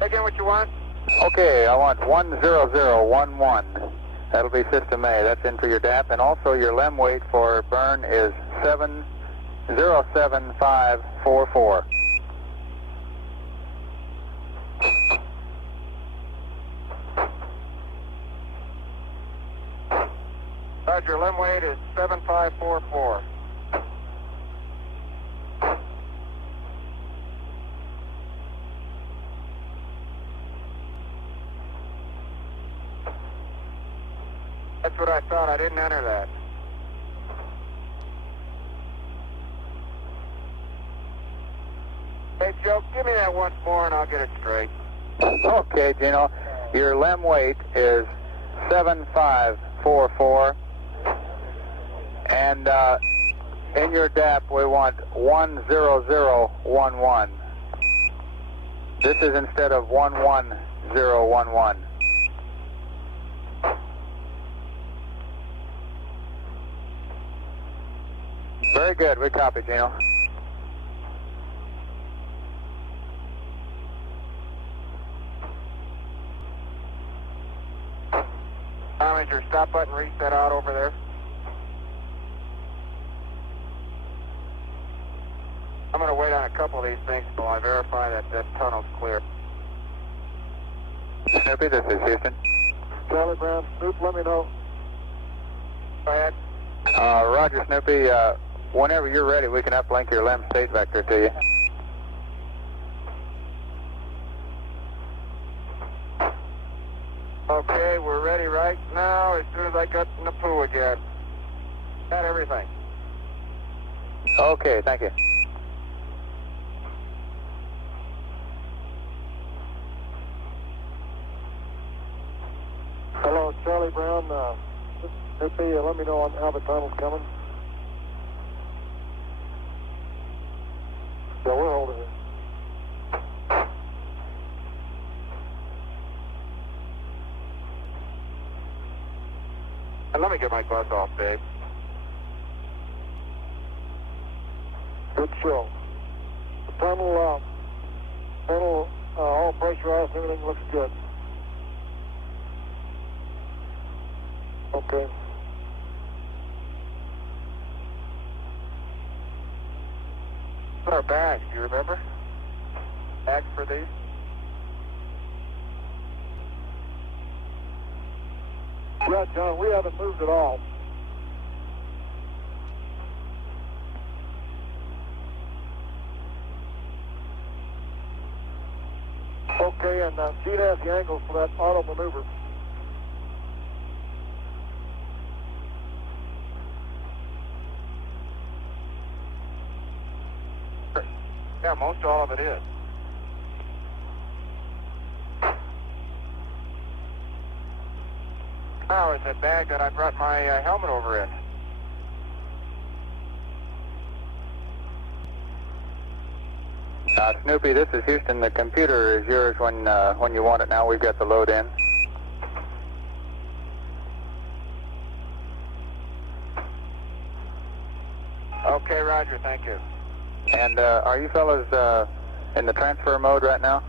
Again, what you want? Okay, I want 10011. That'll be System A. That's in for your DAP, and also your LEM weight for burn is 707544. Roger, LEM weight is 7544. That's what I thought. I didn't enter that. Hey, Joe, give me that once more and I'll get it straight. Okay, Gino. Your LEM weight is 7544. And in your DAP, we want 10011. This is instead of 11011. Very good. We copy, Gino. Tom, is your stop button reset out over there? I'm going to wait on a couple of these things until I verify that that tunnel's clear. Snoopy, this is Houston. Charlie Brown, Snoop, let me know. Go ahead. Roger, Snoopy. Whenever you're ready, we can uplink your LEM state vector to you. Okay, we're ready right now as soon as I get in the pool again. Got everything. Okay, thank you. Hello, Charlie Brown. Snoopy, let me know how the tunnel's coming. Yeah, we're holding it. And let me get my glass off, Dave. Good show. The tunnel, all pressurized, everything looks good. Okay. What's our bags, do you remember? Bags for these? Yeah, John, we haven't moved at all. Okay, and she'd ask the angles for that auto maneuver. Yeah, most all of it is. Now is that bag that I brought my helmet over in. Snoopy, this is Houston. The computer is yours when you want it now. We've got the load in. Okay, Roger, thank you. And are you fellas in the transfer mode right now?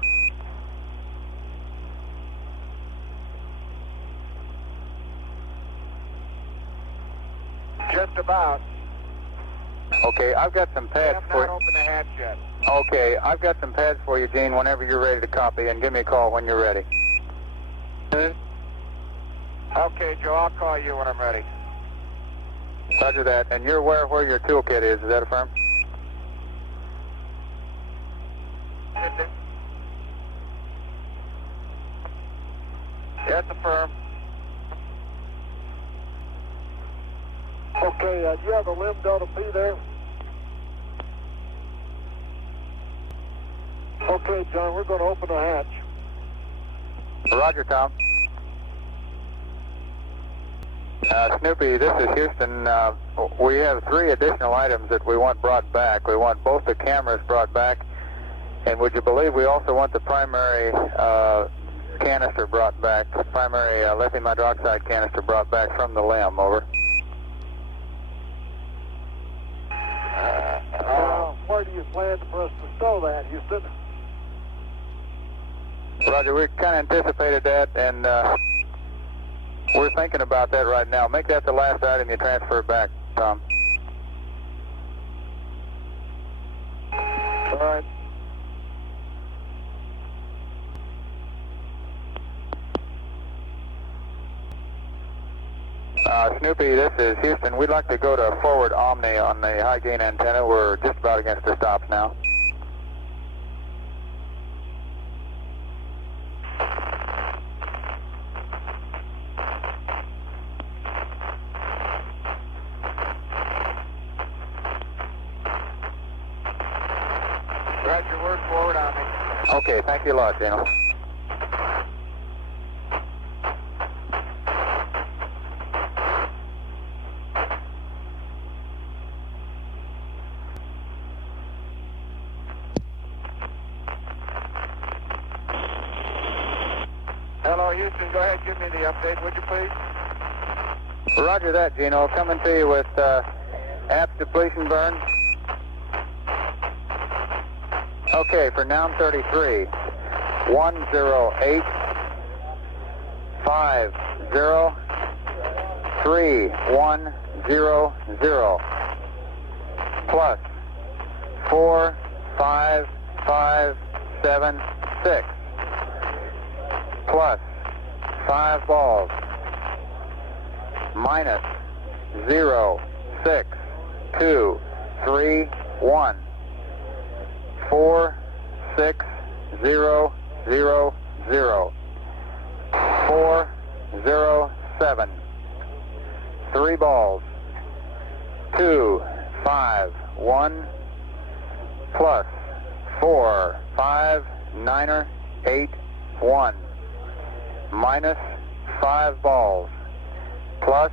Just about. Okay, I've got some pads for you. Open the hatch yet. Okay, I've got some pads for you, Gene, whenever you're ready to copy, and give me a call when you're ready. Okay, Joe, I'll call you when I'm ready. Roger that. And you're aware where your toolkit is that affirm? That's affirm. Okay, do you have a limb Delta P there? Okay, John, we're going to open the hatch. Roger, Tom. Snoopy, this is Houston. We have 3 additional items that we want brought back. We want both the cameras brought back, and would you believe we also want the primary canister brought back, primary lithium hydroxide canister brought back from the limb, over. Where do you plan for us to stow that, Houston? Roger, we kind of anticipated that, and we're thinking about that right now. Make that the last item you transfer back, Tom. All right. Snoopy, this is Houston. We'd like to go to forward Omni on the high gain antenna. We're just about against the stops now. Roger, word forward on me. Okay, thank you a lot, Gino. Hello, Houston. Go ahead, give me the update, would you please? Roger that, Gino. Coming to you with app depletion burn. Okay, for noun 33, 108 50 3100 plus 45576 plus 5 balls minus 06231 46000 407 3 balls 251 plus 45981 minus 5 balls plus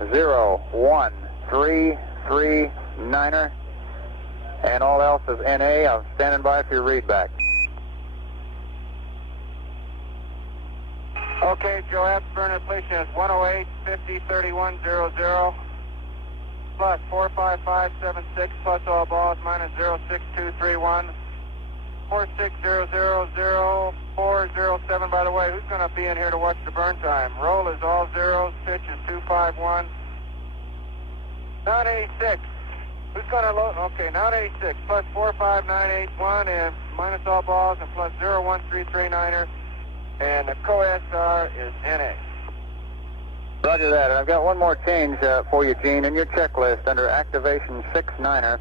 01339 and all else is NA. I'm standing by for your readback. Okay, Joe, app burn depletion is 108 50 3100 plus 45576 plus all balls minus 06231 46000 407. By the way, who's going to be in here to watch the burn time? Roll is all zeros, pitch is 251. 986. Who's going to load? Okay, 986 plus 45981 and minus all balls and plus 01339er. And the co-SR is NA. Roger that. And I've got one more change for you, Gene. In your checklist under activation 6-9er,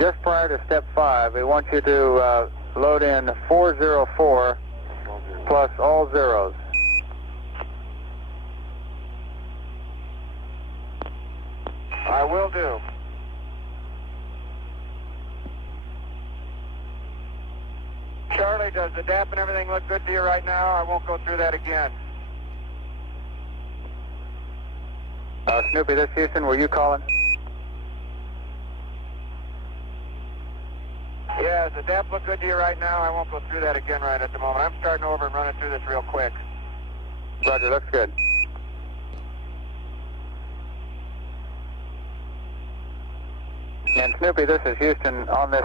just prior to step 5, we want you to load in 404 plus all zeros. I will do. Charlie, does the DAP and everything look good to you right now? I won't go through that again. Snoopy, this Houston, were you calling? Yeah, does the DAP look good to you right now? I won't go through that again right at the moment. I'm starting over and running through this real quick. Roger, looks good. And Snoopy, this is Houston. On this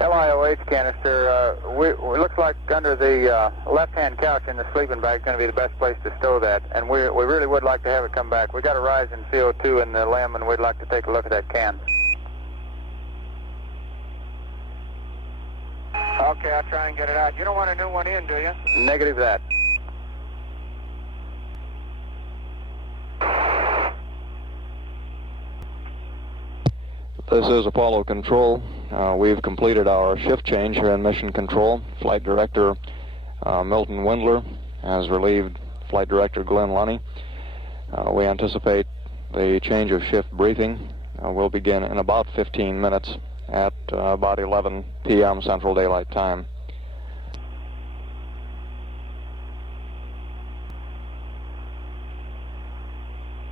LIOH canister, we looks like under the left-hand couch in the sleeping bag is going to be the best place to stow that, and we really would like to have it come back. We got a rise in CO2 in the limb, and we'd like to take a look at that can. Okay, I'll try and get it out. You don't want a new one in, do you? Negative that. This is Apollo Control. We've completed our shift change here in Mission Control. Flight Director Milton Windler has relieved Flight Director Glenn Lunny. We anticipate the change of shift briefing will begin in about 15 minutes at about 11 p.m. Central Daylight Time.